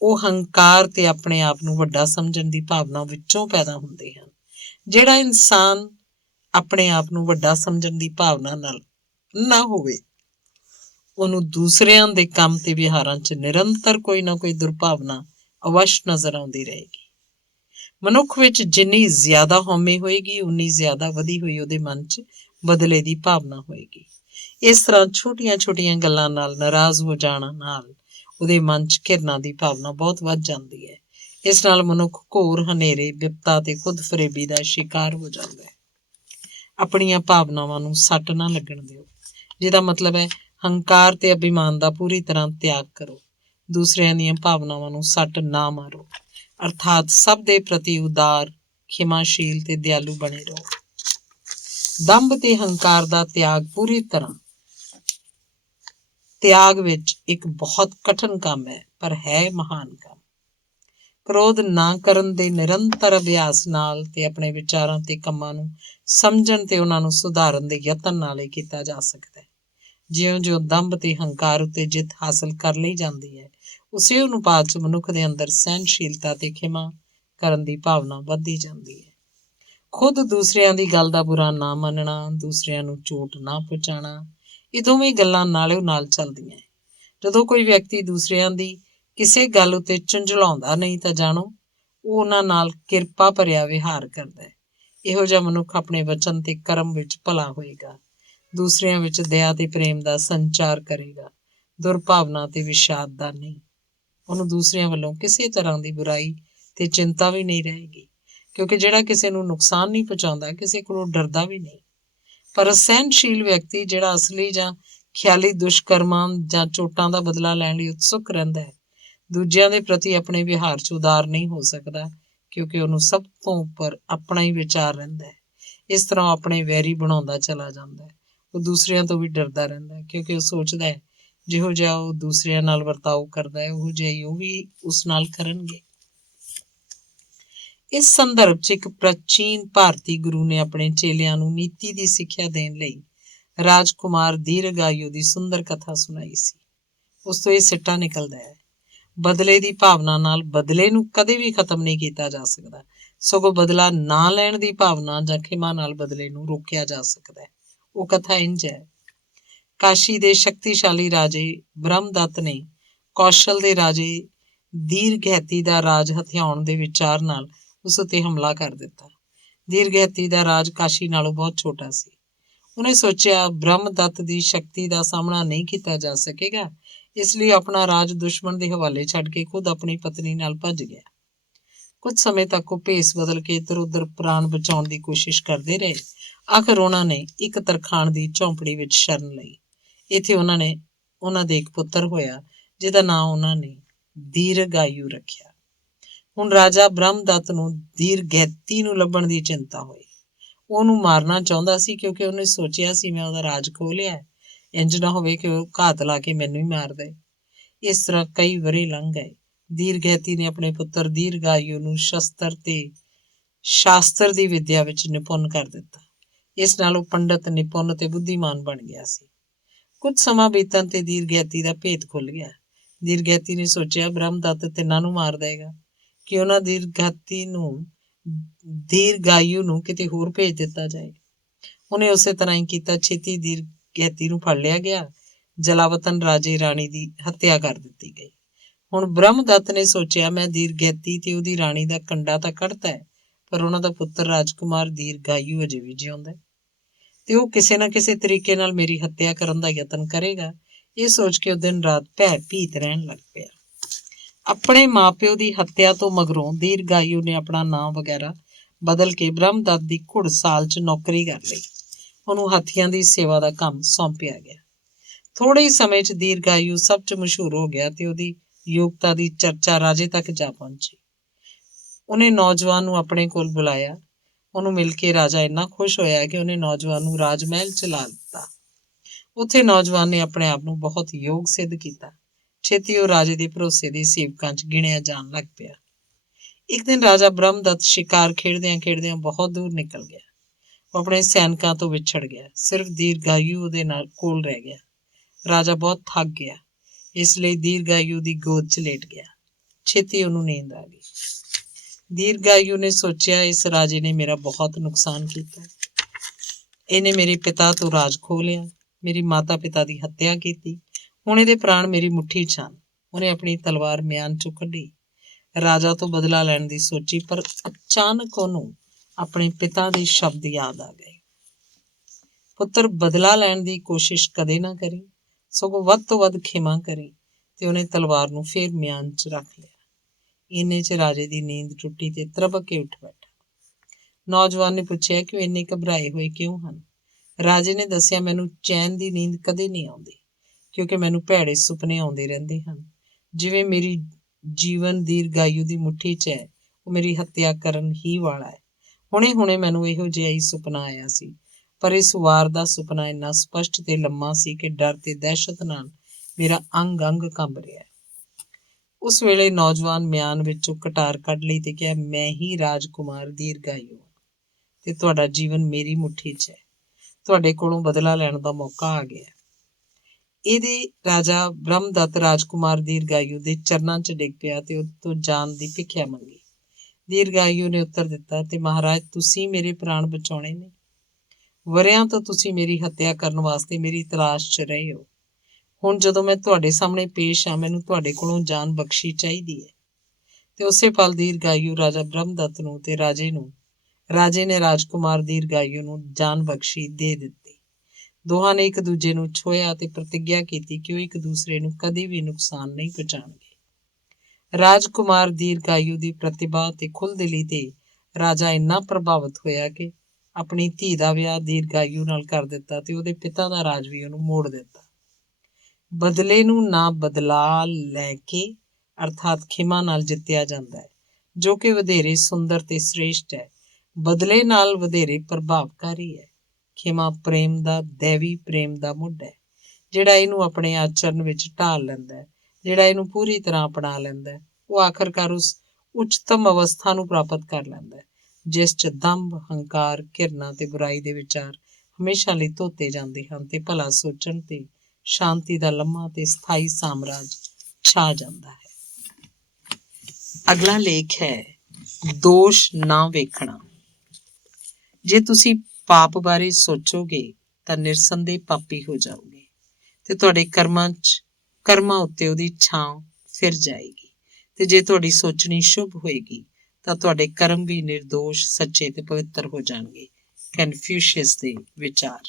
ਉਹ ਹੰਕਾਰ ਤੇ ਆਪਣੇ ਆਪ ਨੂੰ ਵੱਡਾ ਸਮਝਣ ਦੀ ਭਾਵਨਾ ਵਿੱਚੋਂ ਪੈਦਾ ਹੁੰਦੇ ਹਨ। ਜਿਹੜਾ ਇਨਸਾਨ ਆਪਣੇ ਆਪ ਨੂੰ ਵੱਡਾ ਸਮਝਣ ਦੀ ਭਾਵਨਾ ਨਾਲ ਨਾ ਹੋਵੇ, ਉਹਨੂੰ ਦੂਸਰਿਆਂ ਦੇ ਕੰਮ ਤੇ ਵਿਹਾਰਾਂ 'ਚ ਨਿਰੰਤਰ ਕੋਈ ਨਾ ਕੋਈ ਦੁਰਭਾਵਨਾ ਅਵਸ਼ ਨਜ਼ਰ ਆਉਂਦੀ ਰਹੇਗੀ। ਮਨੁੱਖ ਵਿੱਚ ਜਿੰਨੀ ਜ਼ਿਆਦਾ ਹਉਮੈ ਹੋਏਗੀ, ਉਨੀ ਜ਼ਿਆਦਾ ਵਧੀ ਹੋਈ ਉਹਦੇ ਮਨ 'ਚ ਬਦਲੇ ਦੀ ਭਾਵਨਾ ਹੋਏਗੀ। ਇਸ ਤਰ੍ਹਾਂ ਛੋਟੀਆਂ-ਛੋਟੀਆਂ ਗੱਲਾਂ ਨਾਲ ਨਾਰਾਜ਼ ਹੋ ਜਾਣ ਨਾਲ ਉਹਦੇ ਮਨ 'ਚ ਘਿਰਨਾ ਦੀ ਭਾਵਨਾ ਬਹੁਤ ਵੱਧ ਜਾਂਦੀ ਹੈ। ਇਸ ਨਾਲ ਮਨੁੱਖ ਘੋਰ ਹਨੇਰੇ, ਬਿਪਤਾ ਤੇ ਖੁਦ ਫਰੇਬੀ ਦਾ ਸ਼ਿਕਾਰ ਹੋ ਜਾਂਦਾ ਹੈ। ਆਪਣੀਆਂ ਭਾਵਨਾਵਾਂ ਨੂੰ ਸੱਟ ਨਾ ਲੱਗਣ ਦਿਓ, ਜਿਹਦਾ ਮਤਲਬ ਹੈ ਹੰਕਾਰ ਤੇ ਅਭਿਮਾਨ ਦਾ ਪੂਰੀ ਤਰ੍ਹਾਂ ਤਿਆਗ ਕਰੋ। ਦੂਸਰਿਆਂ ਦੀਆਂ ਭਾਵਨਾਵਾਂ ਨੂੰ ਸੱਟ ਨਾ ਮਾਰੋ, ਅਰਥਾਤ ਸਭ ਦੇ ਪ੍ਰਤੀ ਉਦਾਰ, ਖਿਮਾਸ਼ੀਲ ਤੇ ਦਿਆਲੂ ਬਣੇ ਰਹੋ। ਦੰਭ ਤੇ ਹੰਕਾਰ ਦਾ ਤਿਆਗ ਪੂਰੀ ਤਰ੍ਹਾਂ ਤਿਆਗ ਵਿੱਚ ਇੱਕ ਬਹੁਤ ਕਠਿਨ ਕੰਮ ਹੈ, ਪਰ ਹੈ ਮਹਾਨ ਕੰਮ। ਕ੍ਰੋਧ ਨਾ ਕਰਨ ਦੇ ਨਿਰੰਤਰ ਅਭਿਆਸ ਨਾਲ ਤੇ ਆਪਣੇ ਵਿਚਾਰਾਂ ਤੇ ਕੰਮਾਂ ਨੂੰ ਸਮਝਣ ਤੇ ਉਹਨਾਂ ਨੂੰ ਸੁਧਾਰਨ ਦੇ ਯਤਨ ਨਾਲ ਹੀ ਕੀਤਾ ਜਾ ਸਕਦਾ ਹੈ। ਜਿਉਂ-ਜਿਉਂ ਦੰਭ ਤੇ ਹੰਕਾਰ ਉੱਤੇ ਜਿੱਤ ਹਾਸਲ ਕਰ ਲਈ ਜਾਂਦੀ ਹੈ, ਉਸੇ ਅਨੁਪਾਤ 'ਚ ਮਨੁੱਖ ਦੇ ਅੰਦਰ ਸਹਿਣਸ਼ੀਲਤਾ ਤੇ ਖਿਮਾ ਕਰਨ ਦੀ ਭਾਵਨਾ ਵੱਧਦੀ ਜਾਂਦੀ ਹੈ। ਖੁਦ ਦੂਸਰਿਆਂ ਦੀ ਗੱਲ ਦਾ ਬੁਰਾ ਨਾ ਮੰਨਣਾ, ਦੂਸਰਿਆਂ ਨੂੰ ਚੋਟ ਨਾ ਪਹੁੰਚਾਉਣਾ, ਇਹ ਦੋਵੇਂ ਗੱਲਾਂ ਨਾਲੋਂ ਨਾਲ ਚੱਲਦੀਆਂ। ਜਦੋਂ ਕੋਈ ਵਿਅਕਤੀ ਦੂਸਰਿਆਂ ਦੀ ਕਿਸੇ ਗੱਲ ਉੱਤੇ ਝੁੰਝਲਾਉਂਦਾ ਨਹੀਂ ਤਾਂ ਜਾਣੋ ਉਹ ਉਹਨਾਂ ਨਾਲ ਕਿਰਪਾ ਭਰਿਆ ਵਿਹਾਰ ਕਰਦਾ ਹੈ। ਇਹੋ ਜਿਹਾ ਮਨੁੱਖ ਆਪਣੇ ਵਚਨ ਤੇ ਕਰਮ ਵਿੱਚ ਭਲਾ ਹੋਏਗਾ, ਦੂਸਰਿਆਂ ਵਿੱਚ ਦਇਆ ਤੇ ਪ੍ਰੇਮ ਦਾ ਸੰਚਾਰ ਕਰੇਗਾ, ਦੁਰਭਾਵਨਾ ਤੇ ਵਿਸ਼ਾਦ ਦਾ ਨਹੀਂ। ਉਹਨੂੰ ਦੂਸਰਿਆਂ ਵੱਲੋਂ ਕਿਸੇ ਤਰ੍ਹਾਂ ਦੀ ਬੁਰਾਈ ਤੇ ਚਿੰਤਾ ਵੀ ਨਹੀਂ ਰਹੇਗੀ, ਕਿਉਂਕਿ ਜਿਹੜਾ ਕਿਸੇ ਨੂੰ ਨੁਕਸਾਨ ਨਹੀਂ ਪਹੁੰਚਾਉਂਦਾ, ਕਿਸੇ ਕੋਲੋਂ ਡਰਦਾ ਵੀ ਨਹੀਂ। ਪਰ ਸਹਿਣਸ਼ੀਲ ਵਿਅਕਤੀ ਜਿਹੜਾ ਅਸਲੀ ਜਾਂ ਖਿਆਲੀ ਦੁਸ਼ਕਰਮਾਂ ਜਾਂ ਚੋਟਾਂ ਦਾ ਬਦਲਾ ਲੈਣ ਲਈ ਉਤਸੁਕ ਰਹਿੰਦਾ ਹੈ, ਦੂਜਿਆਂ ਦੇ ਪ੍ਰਤੀ ਆਪਣੇ ਵਿਹਾਰ 'ਚ ਉਦਾਰ ਨਹੀਂ ਹੋ ਸਕਦਾ, ਕਿਉਂਕਿ ਉਹਨੂੰ ਸਭ ਤੋਂ ਉੱਪਰ ਆਪਣਾ ਹੀ ਵਿਚਾਰ ਰਹਿੰਦਾ ਹੈ। ਇਸ ਤਰ੍ਹਾਂ ਉਹ ਆਪਣੇ ਵੈਰੀ ਬਣਾਉਂਦਾ ਚਲਾ ਜਾਂਦਾ ਹੈ। ਉਹ ਦੂਸਰਿਆਂ ਤੋਂ ਵੀ ਡਰਦਾ ਰਹਿੰਦਾ ਹੈ, ਕਿਉਂਕਿ ਉਹ ਸੋਚਦਾ ਹੈ ਜਿਹੋ ਜਿਹਾ ਉਹ ਦੂਸਰਿਆਂ ਨਾਲ ਵਰਤਾਓ ਕਰਦਾ ਹੈ, ਉਹੋ ਜਿਹਾ ਹੀ ਉਹ ਵੀ ਉਸ ਨਾਲ ਕਰਨਗੇ। ਇਸ ਸੰਦਰਭ 'ਚ ਇੱਕ ਪ੍ਰਾਚੀਨ ਭਾਰਤੀ ਗੁਰੂ ਨੇ ਆਪਣੇ ਚੇਲਿਆਂ ਨੂੰ ਨੀਤੀ ਦੀ ਸਿੱਖਿਆ ਦੇਣ ਲਈ ਰਾਜਕੁਮਾਰ ਦੀਰਘਾਯੂ ਦੀ ਸੁੰਦਰ ਕਥਾ ਸੁਣਾਈ ਸੀ। ਉਸ ਤੋਂ ਇਹ ਸਿੱਟਾ ਨਿਕਲਦਾ ਹੈ, ਬਦਲੇ ਦੀ ਭਾਵਨਾ ਨਾਲ ਬਦਲੇ ਨੂੰ ਕਦੇ ਵੀ ਖਤਮ ਨਹੀਂ ਕੀਤਾ ਜਾ ਸਕਦਾ, ਸਗੋਂ ਬਦਲਾ ਨਾ ਲੈਣ ਦੀ ਭਾਵਨਾ ਜਾਂ ਖਿਮਾ ਨਾਲ ਬਦਲੇ ਨੂੰ ਰੋਕਿਆ ਜਾ ਸਕਦਾ ਹੈ। ਉਹ ਕਥਾ ਇੰਝ ਹੈ। ਕਾਸ਼ੀ ਦੇ ਸ਼ਕਤੀਸ਼ਾਲੀ ਰਾਜੇ ਬ੍ਰਹਮਦੱਤ ਨੇ ਕੌਸ਼ਲ ਦੇ ਰਾਜੇ ਦੀਰਘੈਤੀ ਦਾ ਰਾਜ ਹਥਿਆਉਣ ਦੇ ਵਿਚਾਰ ਨਾਲ ਉਸ ਉੱਤੇ ਹਮਲਾ ਕਰ ਦਿੱਤਾ। ਦੀਰਘੈਤੀ ਦਾ ਰਾਜ ਕਾਸ਼ੀ ਨਾਲੋਂ ਬਹੁਤ ਛੋਟਾ ਸੀ। ਉਹਨੇ ਸੋਚਿਆ ਬ੍ਰਹਮਦੱਤ ਦੀ ਸ਼ਕਤੀ ਦਾ ਸਾਹਮਣਾ ਨਹੀਂ ਕੀਤਾ ਜਾ ਸਕੇਗਾ, ਇਸ ਲਈ ਆਪਣਾ ਰਾਜ ਦੁਸ਼ਮਣ ਦੇ ਹਵਾਲੇ ਛੱਡ ਕੇ ਖੁਦ ਆਪਣੀ ਪਤਨੀ ਨਾਲ ਭੱਜ ਗਿਆ। ਕੁਝ ਸਮੇਂ ਤੱਕ ਉਹ ਭੇਸ ਬਦਲ ਕੇ ਇੱਧਰ ਉੱਧਰ ਪ੍ਰਾਣ ਬਚਾਉਣ ਦੀ ਕੋਸ਼ਿਸ਼ ਕਰਦੇ ਰਹੇ। ਆਖਰ ਉਹਨਾਂ ਨੇ ਇੱਕ ਤਰਖਾਣ ਦੀ ਝੌਂਪੜੀ ਵਿੱਚ ਸ਼ਰਨ ਲਈ। ਇੱਥੇ ਉਹਨਾਂ ਦੇ ਇੱਕ ਪੁੱਤਰ ਹੋਇਆ, ਜਿਹਦਾ ਨਾਂ ਉਹਨਾਂ ਨੇ ਦੀਰਘਾਯੂ ਰੱਖਿਆ। ਹੁਣ ਰਾਜਾ ਬ੍ਰਹਮਦੱਤ ਨੂੰ ਦੀਰਘੈਤੀ ਨੂੰ ਲੱਭਣ ਦੀ ਚਿੰਤਾ ਹੋਈ। ਉਹਨੂੰ ਮਾਰਨਾ ਚਾਹੁੰਦਾ ਸੀ, ਕਿਉਂਕਿ ਉਹਨੇ ਸੋਚਿਆ ਸੀ ਮੈਂ ਉਹਦਾ ਰਾਜ ਖੋਹ ਲਿਆ, ਇੰਝ ਨਾ ਹੋਵੇ ਕਿ ਉਹ ਘਾਤ ਲਾ ਕੇ ਮੈਨੂੰ ਹੀ ਮਾਰ ਦੇ। ਇਸ ਤਰ੍ਹਾਂ ਕਈ ਵਰ੍ਹੇ ਲੰਘ ਗਏ। ਦੀਰਘੈਤੀ ਨੇ ਆਪਣੇ ਪੁੱਤਰ ਦੀਰਘਾਯੂ ਨੂੰ ਸ਼ਸਤਰ ਤੇ ਸ਼ਾਸਤਰ ਦੀ ਵਿਦਿਆ ਵਿੱਚ ਨਿਪੁੰਨ ਕਰ ਦਿੱਤਾ। ਇਸ ਨਾਲ ਉਹ ਪੰਡਤ, ਨਿਪੁੰਨ ਤੇ ਬੁੱਧੀਮਾਨ ਬਣ ਗਿਆ ਸੀ। ਕੁਝ ਸਮਾਂ ਬੀਤਣ ਤੇ ਦੀਰਘੈਤੀ ਦਾ ਭੇਤ ਖੁੱਲ ਗਿਆ। ਦੀਰਘੈਤੀ ਨੇ ਸੋਚਿਆ ਬ੍ਰਹਮਦੱਤ ਤਿੰਨਾਂ ਨੂੰ ਮਾਰ ਦੇਗਾ, ਕਿ ਉਹਨਾਂ ਦੀਰਘਾਯੂ ਨੂੰ ਕਿਤੇ ਹੋਰ ਭੇਜ ਦਿੱਤਾ ਜਾਏ। ਉਹਨੇ ਉਸੇ ਤਰ੍ਹਾਂ ਹੀ ਕੀਤਾ। ਛੇਤੀ ਦੀਰਘੈਤੀ ਨੂੰ ਫੜ ਲਿਆ ਗਿਆ। ਜਲਾਵਤਨ ਰਾਜੇ ਰਾਣੀ ਦੀ ਹੱਤਿਆ ਕਰ ਦਿੱਤੀ ਗਈ। ਹੁਣ ਬ੍ਰਹਮਦੱਤ ਨੇ ਸੋਚਿਆ ਮੈਂ ਦੀਰਘੈਤੀ ਤੇ ਉਹਦੀ ਰਾਣੀ ਦਾ ਕੰਡਾ ਤਾਂ ਕੱਢਤਾ ਹੈ, ਪਰ ਉਹਨਾਂ ਦਾ ਪੁੱਤਰ ਰਾਜਕੁਮਾਰ ਦੀਰਘਾਯੂ ਅਜੇ ਵੀ ਜਿਉਂਦਾ ਹੈ। ਤੇ ਉਹ ਕਿਸੇ ਨਾ ਕਿਸੇ ਤਰੀਕੇ ਨਾਲ ਮੇਰੀ ਹੱਤਿਆ ਕਰਨ ਦਾ ਯਤਨ ਕਰੇਗਾ। ਇਹ ਸੋਚ ਕੇ ਉਹ ਦਿਨ ਰਾਤ ਭੈ-ਭੀਤ ਰਹਿਣ ਲੱਗ ਪਿਆ। ਆਪਣੇ ਮਾਪਿਓ ਦੀ ਹੱਤਿਆ ਤੋਂ ਮਗਰੋਂ ਦੀਰਘਾਯੂ ਨੇ ਆਪਣਾ ਨਾਂ ਵਗੈਰਾ ਬਦਲ ਕੇ ਬ੍ਰਹਮਦੱਤ ਦੀ ਘੁੜਸਾਲ 'ਚ ਨੌਕਰੀ ਕਰ ਲਈ। ਉਹਨੂੰ ਹਾਥੀਆਂ ਦੀ ਸੇਵਾ ਦਾ ਕੰਮ ਸੌਂਪਿਆ ਗਿਆ। ਥੋੜੇ ਹੀ ਸਮੇਂ 'ਚ ਦੀਰਘਾਯੂ ਸਭ 'ਚ ਮਸ਼ਹੂਰ ਹੋ ਗਿਆ ਤੇ ਉਹਦੀ ਯੋਗਤਾ ਦੀ ਚਰਚਾ ਰਾਜੇ ਤੱਕ ਜਾ ਪਹੁੰਚੀ। ਉਹਨੇ ਨੌਜਵਾਨ ਨੂੰ ਆਪਣੇ ਕੋਲ ਬੁਲਾਇਆ। ਉਹਨੂੰ ਮਿਲ ਕੇ ਰਾਜਾ ਇੰਨਾ ਖੁਸ਼ ਹੋਇਆ ਕਿ ਉਹਨੇ ਨੌਜਵਾਨ ਨੂੰ ਰਾਜ ਮਹਿਲ 'ਚ ਲਾ ਦਿੱਤਾ। ਉੱਥੇ ਨੌਜਵਾਨ ਨੇ ਆਪਣੇ ਆਪ ਨੂੰ ਬਹੁਤ ਯੋਗ ਸਿੱਧ ਕੀਤਾ। ਛੇਤੀ ਉਹ ਰਾਜੇ ਦੇ ਭਰੋਸੇ ਦੇ ਸੇਵਕਾਂ 'ਚ ਗਿਣਿਆ ਜਾਣ ਲੱਗ ਪਿਆ। ਇੱਕ ਦਿਨ ਰਾਜਾ ਬ੍ਰਹਮਦੱਤ ਸ਼ਿਕਾਰ ਖੇਡਦਿਆਂ ਬਹੁਤ ਦੂਰ ਨਿਕਲ ਗਿਆ। ਉਹ ਆਪਣੇ ਸੈਨਿਕਾਂ ਤੋਂ ਵਿਛੜ ਗਿਆ। ਸਿਰਫ ਦੀਰਘਾਯੂ ਉਹਦੇ ਨਾਲ ਕੋਲ ਰਹਿ ਗਿਆ। ਰਾਜਾ ਬਹੁਤ ਥੱਕ ਗਿਆ, ਇਸ ਲਈ ਦੀਰਘਾਯੂ ਦੀ ਗੋਦ 'ਚ ਲੇਟ ਗਿਆ। ਛੇਤੀ ਉਹਨੂੰ ਨੀਂਦ ਆ ਗਈ। ਦੀਰਘਾਯੂ ਨੇ ਸੋਚਿਆ, ਇਸ ਰਾਜੇ ਨੇ ਮੇਰਾ ਬਹੁਤ ਨੁਕਸਾਨ ਕੀਤਾ। ਇਹਨੇ ਮੇਰੇ ਪਿਤਾ ਤੋਂ ਰਾਜ ਖੋਹ ਲਿਆ, ਮੇਰੀ ਮਾਤਾ ਪਿਤਾ ਦੀ ਹੱਤਿਆ ਕੀਤੀ। ਹੁਣ ਇਹਦੇ ਪ੍ਰਾਣ ਮੇਰੀ ਮੁੱਠੀ 'ਚ ਹਨ। ਉਹਨੇ ਆਪਣੀ ਤਲਵਾਰ ਮਿਆਨ 'ਚੋਂ ਕੱਢੀ। ਰਾਜਾ ਤੋਂ ਬਦਲਾ ਲੈਣ ਦੀ ਸੋਚੀ, ਪਰ ਅਚਾਨਕ ਉਹਨੂੰ ਆਪਣੇ ਪਿਤਾ ਦੇ ਸ਼ਬਦ ਯਾਦ ਆ ਗਏ। ਪੁੱਤਰ, ਬਦਲਾ ਲੈਣ ਦੀ ਕੋਸ਼ਿਸ਼ ਕਦੇ ਨਾ ਕਰੀ, ਸਗੋਂ ਵੱਧ ਤੋਂ ਵੱਧ ਖਿਮਾ ਕਰੀ। ਤੇ ਉਹਨੇ ਤਲਵਾਰ ਨੂੰ ਫੇਰ ਮਿਆਨ 'ਚ ਰੱਖ ਲਿਆ। ਇੰਨੇ 'ਚ ਰਾਜੇ ਦੀ ਨੀਂਦ ਟੁੱਟੀ ਤੇ ਤ੍ਰਬਕ ਕੇ ਉੱਠ ਬੈਠਾ। ਨੌਜਵਾਨ ਨੇ ਪੁੱਛਿਆ ਕਿ ਉਹ ਇੰਨੇ ਘਬਰਾਏ ਹੋਏ ਕਿਉਂ ਹਨ। ਰਾਜੇ ਨੇ ਦੱਸਿਆ, ਮੈਨੂੰ ਚੈਨ ਦੀ ਨੀਂਦ ਕਦੇ ਨਹੀਂ ਆਉਂਦੀ, ਕਿਉਂਕਿ ਮੈਨੂੰ ਭੈੜੇ ਸੁਪਨੇ ਆਉਂਦੇ ਰਹਿੰਦੇ ਹਨ। ਜਿਵੇਂ ਮੇਰੀ ਜੀਵਨ ਦੀਰਘਾਯੂ ਦੀ ਮੁੱਠੀ 'ਚ ਹੈ, ਉਹ ਮੇਰੀ ਹੱਤਿਆ ਕਰਨ ਹੀ ਵਾਲਾ ਹੈ। ਹੁਣੇ ਮੈਨੂੰ ਇਹੋ ਜਿਹਾ ਹੀ ਸੁਪਨਾ ਆਇਆ ਸੀ, ਪਰ ਇਸ ਵਾਰ ਦਾ ਸੁਪਨਾ ਇੰਨਾ ਸਪਸ਼ਟ ਤੇ ਲੰਮਾ ਸੀ ਕਿ ਡਰ ਤੇ ਦਹਿਸ਼ਤ ਨਾਲ ਮੇਰਾ ਅੰਗ ਕੰਬ ਰਿਹਾ। ਉਸ ਵੇਲੇ ਨੌਜਵਾਨ ਮਿਆਨ ਵਿੱਚੋਂ ਕਟਾਰ ਕੱਢ ਲਈ ਤੇ ਕਿਹਾ, ਮੈਂ ਹੀ ਰਾਜਕੁਮਾਰ ਦੀਰਘਾਯੂ ਹਾਂ ਤੇ ਤੁਹਾਡਾ ਜੀਵਨ ਮੇਰੀ ਮੁੱਠੀ 'ਚ ਹੈ। ਤੁਹਾਡੇ ਕੋਲੋਂ ਬਦਲਾ ਲੈਣ ਦਾ ਮੌਕਾ ਆ ਗਿਆ। ਇਹਦੇ ਰਾਜਾ ਬ੍ਰਹਮਦੱਤ ਰਾਜਕੁਮਾਰ ਦੀਰਘਾਯੂ ਦੇ ਚਰਨਾਂ 'ਚ ਡਿੱਗ ਪਿਆ ਤੇ ਉਹ ਤੋਂ ਜਾਨ ਦੀ ਭਿੱਖਿਆ ਮੰਗੀ। ਦੀਰਘਾਯੂ ਨੇ ਉੱਤਰ ਦਿੱਤਾ, ਤੇ ਮਹਾਰਾਜ, ਤੁਸੀਂ ਮੇਰੇ ਪ੍ਰਾਣ ਬਚਾਉਣੇ ਨੇ। ਵਰ੍ਹਿਆਂ ਤੋਂ ਤੁਸੀਂ ਮੇਰੀ ਹੱਤਿਆ ਕਰਨ ਵਾਸਤੇ ਮੇਰੀ ਤਲਾਸ਼ 'ਚ ਰਹੇ ਹੋ। ਹੁਣ ਜਦੋਂ ਮੈਂ ਤੁਹਾਡੇ ਸਾਹਮਣੇ ਪੇਸ਼ ਹਾਂ, ਮੈਨੂੰ ਤੁਹਾਡੇ ਕੋਲੋਂ ਜਾਨ ਬਖਸ਼ੀ ਚਾਹੀਦੀ ਹੈ। ਤੇ ਉਸੇ ਪਲ ਦੀਰਘਾਯੂ ਰਾਜਾ ਬ੍ਰਹਮਦੱਤ ਨੂੰ ਤੇ ਰਾਜੇ ਨੇ ਰਾਜਕੁਮਾਰ ਦੀਰਘਾਯੂ ਨੂੰ ਜਾਨ ਬਖਸ਼ੀ ਦੇ ਦਿੱਤੀ। ਦੋਹਾਂ ਨੇ ਇੱਕ ਦੂਜੇ ਨੂੰ ਛੋਹਿਆ ਤੇ ਪ੍ਰਤਿੱਗਿਆ ਕੀਤੀ ਕਿ ਉਹ ਇੱਕ ਦੂਸਰੇ ਨੂੰ ਕਦੇ ਵੀ ਨੁਕਸਾਨ ਨਹੀਂ ਪਹੁੰਚਾਉਣਗੇ। ਰਾਜਕੁਮਾਰ ਦੀਰਘਾਯੂ ਦੀ ਪ੍ਰਤਿਭਾ ਤੇ ਖੁੱਲ੍ਹਦਿਲੀ ਤੇ ਰਾਜਾ ਇੰਨਾ ਪ੍ਰਭਾਵਿਤ ਹੋਇਆ ਕਿ ਆਪਣੀ ਧੀ ਦਾ ਵਿਆਹ ਦੀਰਘਾਯੂ ਨਾਲ ਕਰ ਦਿੱਤਾ ਤੇ ਉਹਦੇ ਪਿਤਾ ਦਾ ਰਾਜ ਵੀ ਉਹਨੂੰ ਮੋੜ ਦਿੱਤਾ। ਬਦਲੇ ਨੂੰ ਨਾ ਬਦਲਾ ਲੈ ਕੇ ਅਰਥਾਤ ਖਿਮਾ ਨਾਲ ਜਿੱਤਿਆ ਜਾਂਦਾ ਹੈ, ਜੋ ਕਿ ਵਧੇਰੇ ਸੁੰਦਰ ਤੇ ਸ੍ਰੇਸ਼ਟ ਹੈ। ਬਦਲੇ ਨਾਲ ਵਧੇਰੇ ਪ੍ਰਭਾਵਕਾਰੀ ਹੈ। ਖਿਮਾ ਪ੍ਰੇਮ ਦਾ, ਦੈਵੀ ਪ੍ਰੇਮ ਦਾ ਮੁੱਢ ਹੈ, ਜਿਹੜਾ ਇਹਨੂੰ ਆਪਣੇ ਆਚਰਨ ਵਿੱਚ ਢਾਲ ਲੈਂਦਾ ਹੈ। ਜਿਹੜਾ ਇਹਨੂੰ ਪੂਰੀ ਤਰ੍ਹਾਂ ਅਪਣਾ ਲੈਂਦਾ ਹੈ, ਉਹ ਆਖਰਕਾਰ ਉਸ ਉੱਚਤਮ ਅਵਸਥਾ ਨੂੰ ਪ੍ਰਾਪਤ ਕਰ ਲੈਂਦਾ ਹੈ, ਜਿਸ 'ਚ ਦੰਭ, ਹੰਕਾਰ, ਘਿਰਨਾ ਤੇ ਬੁਰਾਈ ਦੇ ਵਿਚਾਰ ਹਮੇਸ਼ਾ ਲਈ ਧੋਤੇ ਜਾਂਦੇ ਹਨ ਤੇ ਭਲਾ ਸੋਚਣ ਤੇ ਸ਼ਾਂਤੀ ਦਾ ਲੰਮਾ ਤੇ ਸਥਾਈ ਸਾਮਰਾਜ ਛਾ ਜਾਂਦਾ ਹੈ। ਅਗਲਾ ਲੇਖ ਹੈ, ਦੋਸ਼ ਨਾ ਵੇਖਣਾ। ਜੇ ਤੁਸੀਂ ਪਾਪ ਬਾਰੇ ਸੋਚੋਗੇ ਤਾਂ ਨਿਰਸੰਦੇਹ ਪਾਪੀ ਹੋ ਜਾਓਗੇ ਤੇ ਤੁਹਾਡੇ ਕਰਮਾਂ ਉੱਤੇ ਉਹਦੀ ਛਾਂ ਫਿਰ ਜਾਏਗੀ। ਤੇ ਜੇ ਤੁਹਾਡੀ ਸੋਚਣੀ ਸ਼ੁਭ ਹੋਏਗੀ ਤਾਂ ਤੁਹਾਡੇ ਕਰਮ ਵੀ ਨਿਰਦੋਸ਼, ਸੱਚੇ ਤੇ ਪਵਿੱਤਰ ਹੋ ਜਾਣਗੇ। ਕਨਫਿਊਸ਼ੀਅਸ ਦੇ ਵਿਚਾਰ।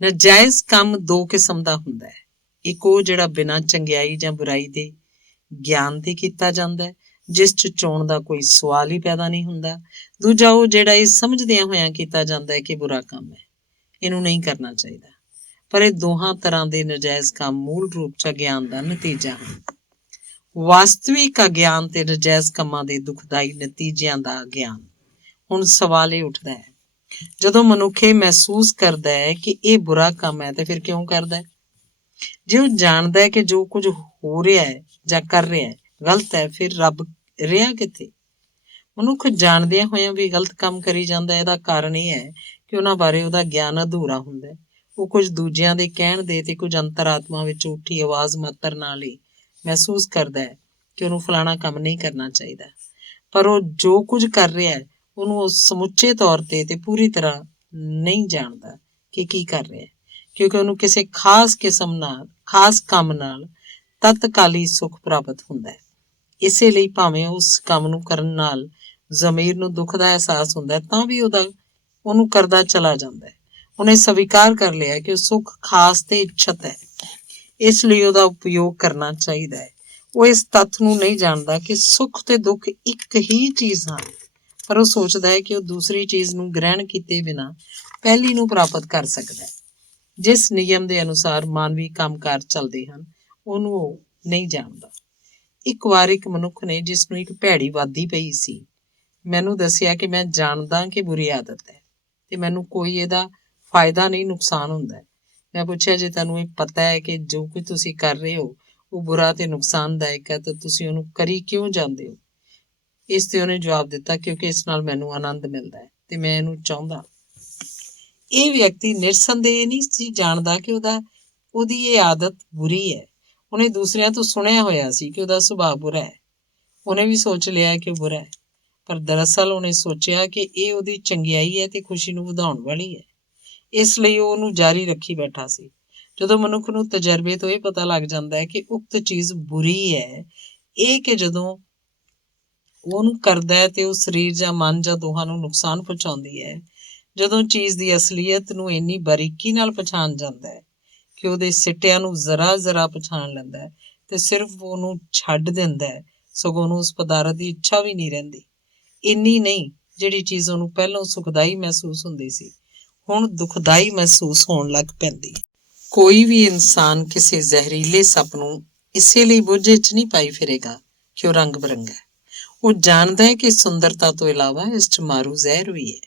ਨਾਜਾਇਜ਼ ਕੰਮ ਦੋ ਕਿਸਮ ਦਾ ਹੁੰਦਾ ਹੈ। ਇੱਕ ਉਹ ਜਿਹੜਾ ਬਿਨਾਂ ਚੰਗਿਆਈ ਜਾਂ ਬੁਰਾਈ ਦੇ ਗਿਆਨ ਤੇ ਕੀਤਾ ਜਾਂਦਾ ਹੈ, ਜਿਸ 'ਚ ਚੋਣ ਦਾ ਕੋਈ ਸਵਾਲ ਹੀ ਪੈਦਾ ਨਹੀਂ ਹੁੰਦਾ। ਦੂਜਾ ਉਹ ਜਿਹੜਾ ਇਹ ਸਮਝਦਿਆਂ ਹੋਇਆਂ ਕੀਤਾ ਜਾਂਦਾ ਹੈ ਕਿ ਬੁਰਾ ਕੰਮ ਹੈ, ਇਹਨੂੰ ਨਹੀਂ ਕਰਨਾ ਚਾਹੀਦਾ। ਪਰ ਇਹ ਦੋਹਾਂ ਤਰ੍ਹਾਂ ਦੇ ਨਾਜਾਇਜ਼ ਕੰਮ ਮੂਲ ਰੂਪ 'ਚ ਅਗਿਆਨ ਦਾ ਨਤੀਜਾ ਹਨ। ਵਾਸਤਵਿਕ ਅਗਿਆਨ ਤੇ ਨਾਜਾਇਜ਼ ਕੰਮਾਂ ਦੇ ਦੁਖਦਾਈ ਨਤੀਜਿਆਂ ਦਾ ਗਿਆਨ। ਹੁਣ ਸਵਾਲ ਇਹ ਉੱਠਦਾ ਹੈ, ਜਦੋਂ ਮਨੁੱਖ ਇਹ ਮਹਿਸੂਸ ਕਰਦਾ ਹੈ ਕਿ ਇਹ ਬੁਰਾ ਕੰਮ ਹੈ ਤੇ ਫਿਰ ਕਿਉਂ ਕਰਦਾ ਹੈ? ਜੇ ਉਹ ਜਾਣਦਾ ਹੈ ਕਿ ਜੋ ਕੁਝ ਹੋ ਰਿਹਾ ਹੈ ਜਾਂ ਕਰ ਰਿਹਾ ਹੈ ਗਲਤ ਹੈ, ਫਿਰ ਰੱਬ ਰਿਹਾ ਕਿੱਥੇ? ਮਨੁੱਖ ਜਾਣਦਿਆਂ ਹੋਇਆਂ ਵੀ ਗਲਤ ਕੰਮ ਕਰੀ ਜਾਂਦਾ। ਇਹਦਾ ਕਾਰਨ ਇਹ ਹੈ ਕਿ ਉਹਨਾਂ ਬਾਰੇ ਉਹਦਾ ਗਿਆਨ ਅਧੂਰਾ ਹੁੰਦਾ। ਉਹ ਕੁਝ ਦੂਜਿਆਂ ਦੇ ਕਹਿਣ ਦੇ ਤੇ ਕੁਝ ਅੰਤਰਾਤਮਾ ਵਿੱਚ ਉੱਠੀ ਆਵਾਜ਼ ਮਾਤਰ ਨਾਲ ਹੀ ਮਹਿਸੂਸ ਕਰਦਾ ਹੈ ਕਿ ਉਹਨੂੰ ਫਲਾਣਾ ਕੰਮ ਨਹੀਂ ਕਰਨਾ ਚਾਹੀਦਾ। ਪਰ ਉਹ ਜੋ ਕੁਝ ਕਰ ਰਿਹਾ ਹੈ ਉਹਨੂੰ ਉਹ ਸਮੁੱਚੇ ਤੌਰ ਤੇ ਪੂਰੀ ਤਰ੍ਹਾਂ ਨਹੀਂ ਜਾਣਦਾ ਕਿ ਕੀ ਕਰ ਰਿਹਾ, ਕਿਉਂਕਿ ਉਹਨੂੰ ਕਿਸੇ ਖਾਸ ਕੰਮ ਨਾਲ ਤਤਕਾਲੀ ਸੁੱਖ ਪ੍ਰਾਪਤ ਹੁੰਦਾ ਹੈ। ਇਸੇ ਲਈ ਭਾਵੇਂ ਉਸ ਕੰਮ ਨੂੰ ਕਰਨ ਨਾਲ ਜ਼ਮੀਰ ਨੂੰ ਦੁੱਖ ਦਾ ਅਹਿਸਾਸ ਹੁੰਦਾ, ਤਾਂ ਵੀ ਉਹਦਾ ਉਹਨੂੰ ਕਰਦਾ ਚਲਾ ਜਾਂਦਾ ਹੈ। ਉਹਨੇ ਸਵੀਕਾਰ ਕਰ ਲਿਆ ਕਿ ਉਹ ਸੁੱਖ ਖਾਸ ਤੇ ਇੱਛਤ ਹੈ, ਇਸ ਲਈ ਉਹਦਾ ਉਪਯੋਗ ਕਰਨਾ ਚਾਹੀਦਾ ਹੈ। ਉਹ ਇਸ ਤੱਥ ਨੂੰ ਨਹੀਂ ਜਾਣਦਾ ਕਿ ਸੁੱਖ ਤੇ ਦੁੱਖ ਇੱਕ ਹੀ ਚੀਜ਼ ਹਨ, ਪਰ ਉਹ ਸੋਚਦਾ ਹੈ ਕਿ ਉਹ ਦੂਸਰੀ ਚੀਜ਼ ਨੂੰ ਗ੍ਰਹਿਣ ਕੀਤੇ ਬਿਨਾਂ ਪਹਿਲੀ ਨੂੰ ਪ੍ਰਾਪਤ ਕਰ ਸਕਦਾ ਹੈ। ਜਿਸ ਨਿਯਮ ਦੇ ਅਨੁਸਾਰ ਮਾਨਵੀ ਕੰਮਕਾਰ ਚੱਲਦੇ ਹਨ, ਉਹਨੂੰ ਉਹ ਨਹੀਂ ਜਾਣਦਾ। ਇੱਕ ਵਾਰ ਇੱਕ ਮਨੁੱਖ ਨੇ, ਜਿਸ ਨੂੰ ਇੱਕ ਭੈੜੀ ਵਾਦੀ ਪਈ ਸੀ, ਮੈਨੂੰ ਦੱਸਿਆ ਕਿ ਮੈਂ ਜਾਣਦਾ ਕਿ ਬੁਰੀ ਆਦਤ ਹੈ ਤੇ ਮੈਨੂੰ ਕੋਈ ਇਹਦਾ ਫਾਇਦਾ ਨਹੀਂ, ਨੁਕਸਾਨ ਹੁੰਦਾ ਹੈ। ਮੈਂ ਪੁੱਛਿਆ, ਜੇ ਤੁਹਾਨੂੰ ਇਹ ਪਤਾ ਹੈ ਕਿ ਜੋ ਕੁਝ ਤੁਸੀਂ ਕਰ ਰਹੇ ਹੋ ਉਹ ਬੁਰਾ ਤੇ ਨੁਕਸਾਨਦਾਇਕ ਹੈ, ਤਾਂ ਤੁਸੀਂ ਉਹਨੂੰ ਕਰੀ ਕਿਉਂ ਜਾਂਦੇ ਹੋ? ਇਸ ਤੇ ਉਹਨੇ ਜਵਾਬ ਦਿੱਤਾ, ਕਿਉਂਕਿ ਇਸ ਨਾਲ ਮੈਨੂੰ ਆਨੰਦ ਮਿਲਦਾ ਹੈ ਤੇ ਮੈਂ ਇਹਨੂੰ ਚਾਹੁੰਦਾ। ਇਹ ਵਿਅਕਤੀ ਨਿਰਸੰਦੇਹ ਨਹੀਂ ਸੀ ਜਾਣਦਾ ਕਿ ਉਹਦੀ ਇਹ ਆਦਤ ਬੁਰੀ ਹੈ। ਉਹਨੇ ਦੂਸਰਿਆਂ ਤੋਂ ਸੁਣਿਆ ਹੋਇਆ ਸੀ ਕਿ ਉਹਦਾ ਸੁਭਾਅ ਬੁਰਾ ਹੈ। ਉਹਨੇ ਵੀ ਸੋਚ ਲਿਆ ਕਿ ਉਹ ਬੁਰਾ ਹੈ, ਪਰ ਦਰਅਸਲ ਉਹਨੇ ਸੋਚਿਆ ਕਿ ਇਹ ਉਹਦੀ ਚੰਗਿਆਈ ਹੈ ਤੇ ਖੁਸ਼ੀ ਨੂੰ ਵਧਾਉਣ ਵਾਲੀ ਹੈ, ਇਸ ਲਈ ਉਹ ਉਹਨੂੰ ਜਾਰੀ ਰੱਖੀ ਬੈਠਾ ਸੀ। ਜਦੋਂ ਮਨੁੱਖ ਨੂੰ ਤਜਰਬੇ ਤੋਂ ਇਹ ਪਤਾ ਲੱਗ ਜਾਂਦਾ ਹੈ ਕਿ ਉਕਤ ਚੀਜ਼ ਬੁਰੀ ਹੈ, ਇਹ ਕਿ ਜਦੋਂ ਉਹਨੂੰ ਕਰਦਾ ਹੈ ਤੇ ਉਹ ਸਰੀਰ ਜਾਂ ਮਨ ਜਾਂ ਦੋਹਾਂ ਨੂੰ ਨੁਕਸਾਨ ਪਹੁੰਚਾਉਂਦੀ ਹੈ, ਜਦੋਂ ਚੀਜ਼ ਦੀ ਅਸਲੀਅਤ ਨੂੰ ਇੰਨੀ ਬਾਰੀਕੀ ਨਾਲ ਪਛਾਣ ਜਾਂਦਾ ਹੈ ਕਿ ਉਹਦੇ ਸਿੱਟਿਆਂ ਨੂੰ ਜ਼ਰਾ ਪਛਾਣ ਲੈਂਦਾ ਹੈ ਤੇ ਸਿਰਫ ਉਹਨੂੰ ਛੱਡ ਦਿੰਦਾ ਹੈ, ਸਗੋਂ ਉਹਨੂੰ ਉਸ ਪਦਾਰਥ ਦੀ ਇੱਛਾ ਵੀ ਨਹੀਂ ਰਹਿੰਦੀ। ਇੰਨੀ ਨਹੀਂ, ਜਿਹੜੀ ਚੀਜ਼ ਉਹਨੂੰ ਪਹਿਲਾਂ ਸੁਖਦਾਈ ਮਹਿਸੂਸ ਹੁੰਦੀ ਸੀ, ਹੁਣ ਦੁਖਦਾਈ ਮਹਿਸੂਸ ਹੋਣ ਲੱਗ ਪੈਂਦੀ। ਕੋਈ ਵੀ ਇਨਸਾਨ ਕਿਸੇ ਜ਼ਹਿਰੀਲੇ ਸੱਪ ਨੂੰ ਇਸੇ ਲਈ ਬੋਝੇ 'ਚ ਨਹੀਂ ਪਾਈ ਫਿਰੇਗਾ ਕਿ ਉਹ ਰੰਗ ਬਿਰੰਗਾ ਹੈ। ਉਹ ਜਾਣਦਾ ਹੈ ਕਿ ਸੁੰਦਰਤਾ ਤੋਂ ਇਲਾਵਾ ਇਸ 'ਚ ਮਾਰੂ ਜ਼ਹਿਰ ਵੀ ਹੈ।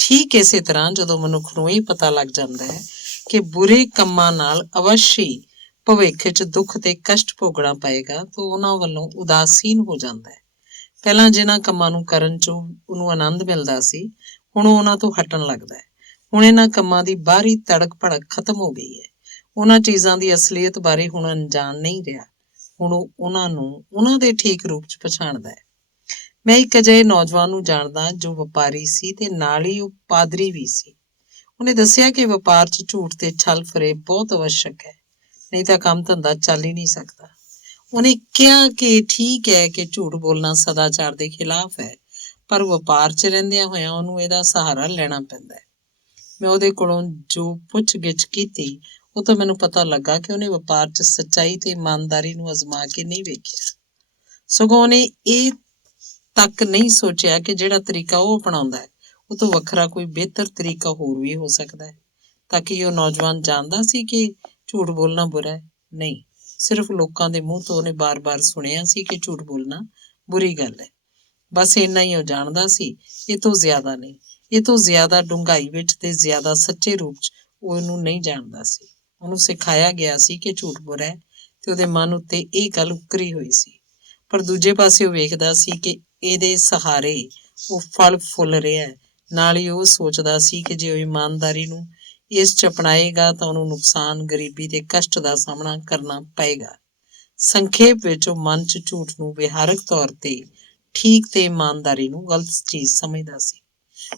ਠੀਕ ਇਸੇ ਤਰ੍ਹਾਂ ਜਦੋਂ ਮਨੁੱਖ ਨੂੰ ਇਹ ਪਤਾ ਲੱਗ ਜਾਂਦਾ ਹੈ ਕਿ ਬੁਰੇ ਕੰਮਾਂ ਨਾਲ ਅਵਸ਼ੀ ਭਵਿੱਖ 'ਚ ਦੁੱਖ ਤੇ ਕਸ਼ਟ ਭੋਗਣਾ ਪਏਗਾ, ਤਾਂ ਉਹਨਾਂ ਵੱਲੋਂ ਉਦਾਸੀਨ ਹੋ ਜਾਂਦਾ ਹੈ। ਪਹਿਲਾਂ ਜਿਨ੍ਹਾਂ ਕੰਮਾਂ ਨੂੰ ਕਰਨ 'ਚੋਂ ਉਹਨੂੰ ਆਨੰਦ ਮਿਲਦਾ ਸੀ, ਹੁਣ ਉਹ ਉਹਨਾਂ ਤੋਂ ਹਟਣ ਲੱਗਦਾ ਹੈ। ਹੁਣ ਇਹਨਾਂ ਕੰਮਾਂ ਦੀ ਬਾਹਰੀ ਤੜਕ ਭੜਕ ਖਤਮ ਹੋ ਗਈ ਹੈ। ਉਹਨਾਂ ਚੀਜ਼ਾਂ ਦੀ ਅਸਲੀਅਤ ਬਾਰੇ ਹੁਣ ਅਣਜਾਣ ਨਹੀਂ ਰਿਹਾ। ਹੁਣ ਉਹ ਉਹਨਾਂ ਨੂੰ ਉਹਨਾਂ ਦੇ ਠੀਕ ਰੂਪ 'ਚ ਪਛਾਣਦਾ ਹੈ। ਮੈਂ ਇੱਕ ਅਜਿਹੇ ਨੌਜਵਾਨ ਨੂੰ ਜਾਣਦਾ ਜੋ ਵਪਾਰੀ ਸੀ ਤੇ ਨਾਲ ਹੀ ਉਹ ਪਾਦਰੀ ਵੀ ਸੀ। ਉਹਨੇ ਦੱਸਿਆ ਕਿ ਵਪਾਰ 'ਚ ਝੂਠ ਤੇ ਛਲ ਫਰੇਬ ਬਹੁਤ ਆਵਸ਼ਕ ਹੈ, ਨਹੀਂ ਤਾਂ ਕੰਮ ਧੰਦਾ ਚੱਲ ਹੀ ਨਹੀਂ ਸਕਦਾ। ਉਹਨੇ ਕਿਹਾ ਕਿ ਠੀਕ ਹੈ ਕਿ ਝੂਠ ਬੋਲਣਾ ਸਦਾਚਾਰ ਦੇ ਖਿਲਾਫ ਹੈ, ਪਰ ਵਪਾਰ 'ਚ ਰਹਿੰਦਿਆਂ ਹੋਇਆਂ ਉਹਨੂੰ ਇਹਦਾ ਸਹਾਰਾ ਲੈਣਾ ਪੈਂਦਾ ਹੈ। ਮੈਂ ਉਹਦੇ ਕੋਲੋਂ ਜੋ ਪੁੱਛ ਗਿੱਛ ਕੀਤੀ, ਉਹ ਤੋਂ ਮੈਨੂੰ ਪਤਾ ਲੱਗਾ ਕਿ ਉਹਨੇ ਵਪਾਰ 'ਚ ਸੱਚਾਈ ਤੇ ਇਮਾਨਦਾਰੀ ਨੂੰ ਅਜ਼ਮਾ ਕੇ ਨਹੀਂ ਵੇਖਿਆ, ਸਗੋਂ ਉਹਨੇ ਇਹ ਤੱਕ ਨਹੀਂ ਸੋਚਿਆ ਕਿ ਜਿਹੜਾ ਤਰੀਕਾ ਉਹ ਅਪਣਾਉਂਦਾ ਹੈ, ਉਹ ਤੋਂ ਵੱਖਰਾ ਕੋਈ ਬਿਹਤਰ ਤਰੀਕਾ ਹੋਰ ਵੀ ਹੋ ਸਕਦਾ ਹੈ। ਤਾਂ ਕਿ ਉਹ ਨੌਜਵਾਨ ਜਾਣਦਾ ਸੀ ਕਿ ਝੂਠ ਬੋਲਣਾ ਬੁਰਾ ਹੈ? ਨਹੀਂ, ਸਿਰਫ ਲੋਕਾਂ ਦੇ ਮੂੰਹ ਤੋਂ ਉਹਨੇ ਬਾਰ-ਬਾਰ ਸੁਣਿਆ ਸੀ ਕਿ ਝੂਠ ਬੋਲਣਾ ਬੁਰੀ ਗੱਲ ਹੈ। ਬਸ ਇੰਨਾ ਹੀ ਉਹ ਜਾਣਦਾ ਸੀ, ਇਹ ਤੋਂ ਜ਼ਿਆਦਾ ਨਹੀਂ। ਇਹ ਤੋਂ ਜ਼ਿਆਦਾ ਡੂੰਘਾਈ ਵਿੱਚ ਤੇ ਜ਼ਿਆਦਾ ਸੱਚੇ ਰੂਪ 'ਚ ਉਹ ਇਹਨੂੰ ਨਹੀਂ ਜਾਣਦਾ ਸੀ। ਉਹਨੂੰ ਸਿਖਾਇਆ ਗਿਆ ਸੀ ਕਿ ਝੂਠ ਬੁਰਾ ਹੈ ਤੇ ਉਹਦੇ ਮਨ ਉੱਤੇ ਇਹ ਗੱਲ ਉਕਰੀ ਹੋਈ ਸੀ, ਪਰ ਦੂਜੇ ਪਾਸੇ ਉਹ ਵੇਖਦਾ ਸੀ ਕਿ ਇਹਦੇ ਸਹਾਰੇ ਉਹ ਫਲ ਫੁੱਲ ਰਿਹਾ ਹੈ। ਨਾਲ ਹੀ ਉਹ ਸੋਚਦਾ ਸੀ ਕਿ ਜੇ ਉਹ ਇਮਾਨਦਾਰੀ ਨੂੰ ਇਸ 'ਚ ਅਪਣਾਏਗਾ ਤਾਂ ਉਹਨੂੰ ਨੁਕਸਾਨ, ਗਰੀਬੀ ਤੇ ਕਸ਼ਟ ਦਾ ਸਾਹਮਣਾ ਕਰਨਾ ਪਏਗਾ। ਸੰਖੇਪ ਵਿੱਚ ਉਹ ਮਨ 'ਚ ਝੂਠ ਨੂੰ ਵਿਹਾਰਕ ਤੌਰ ਤੇ ਠੀਕ ਤੇ ਇਮਾਨਦਾਰੀ ਨੂੰ ਗਲਤ ਚੀਜ਼ ਸਮਝਦਾ ਸੀ।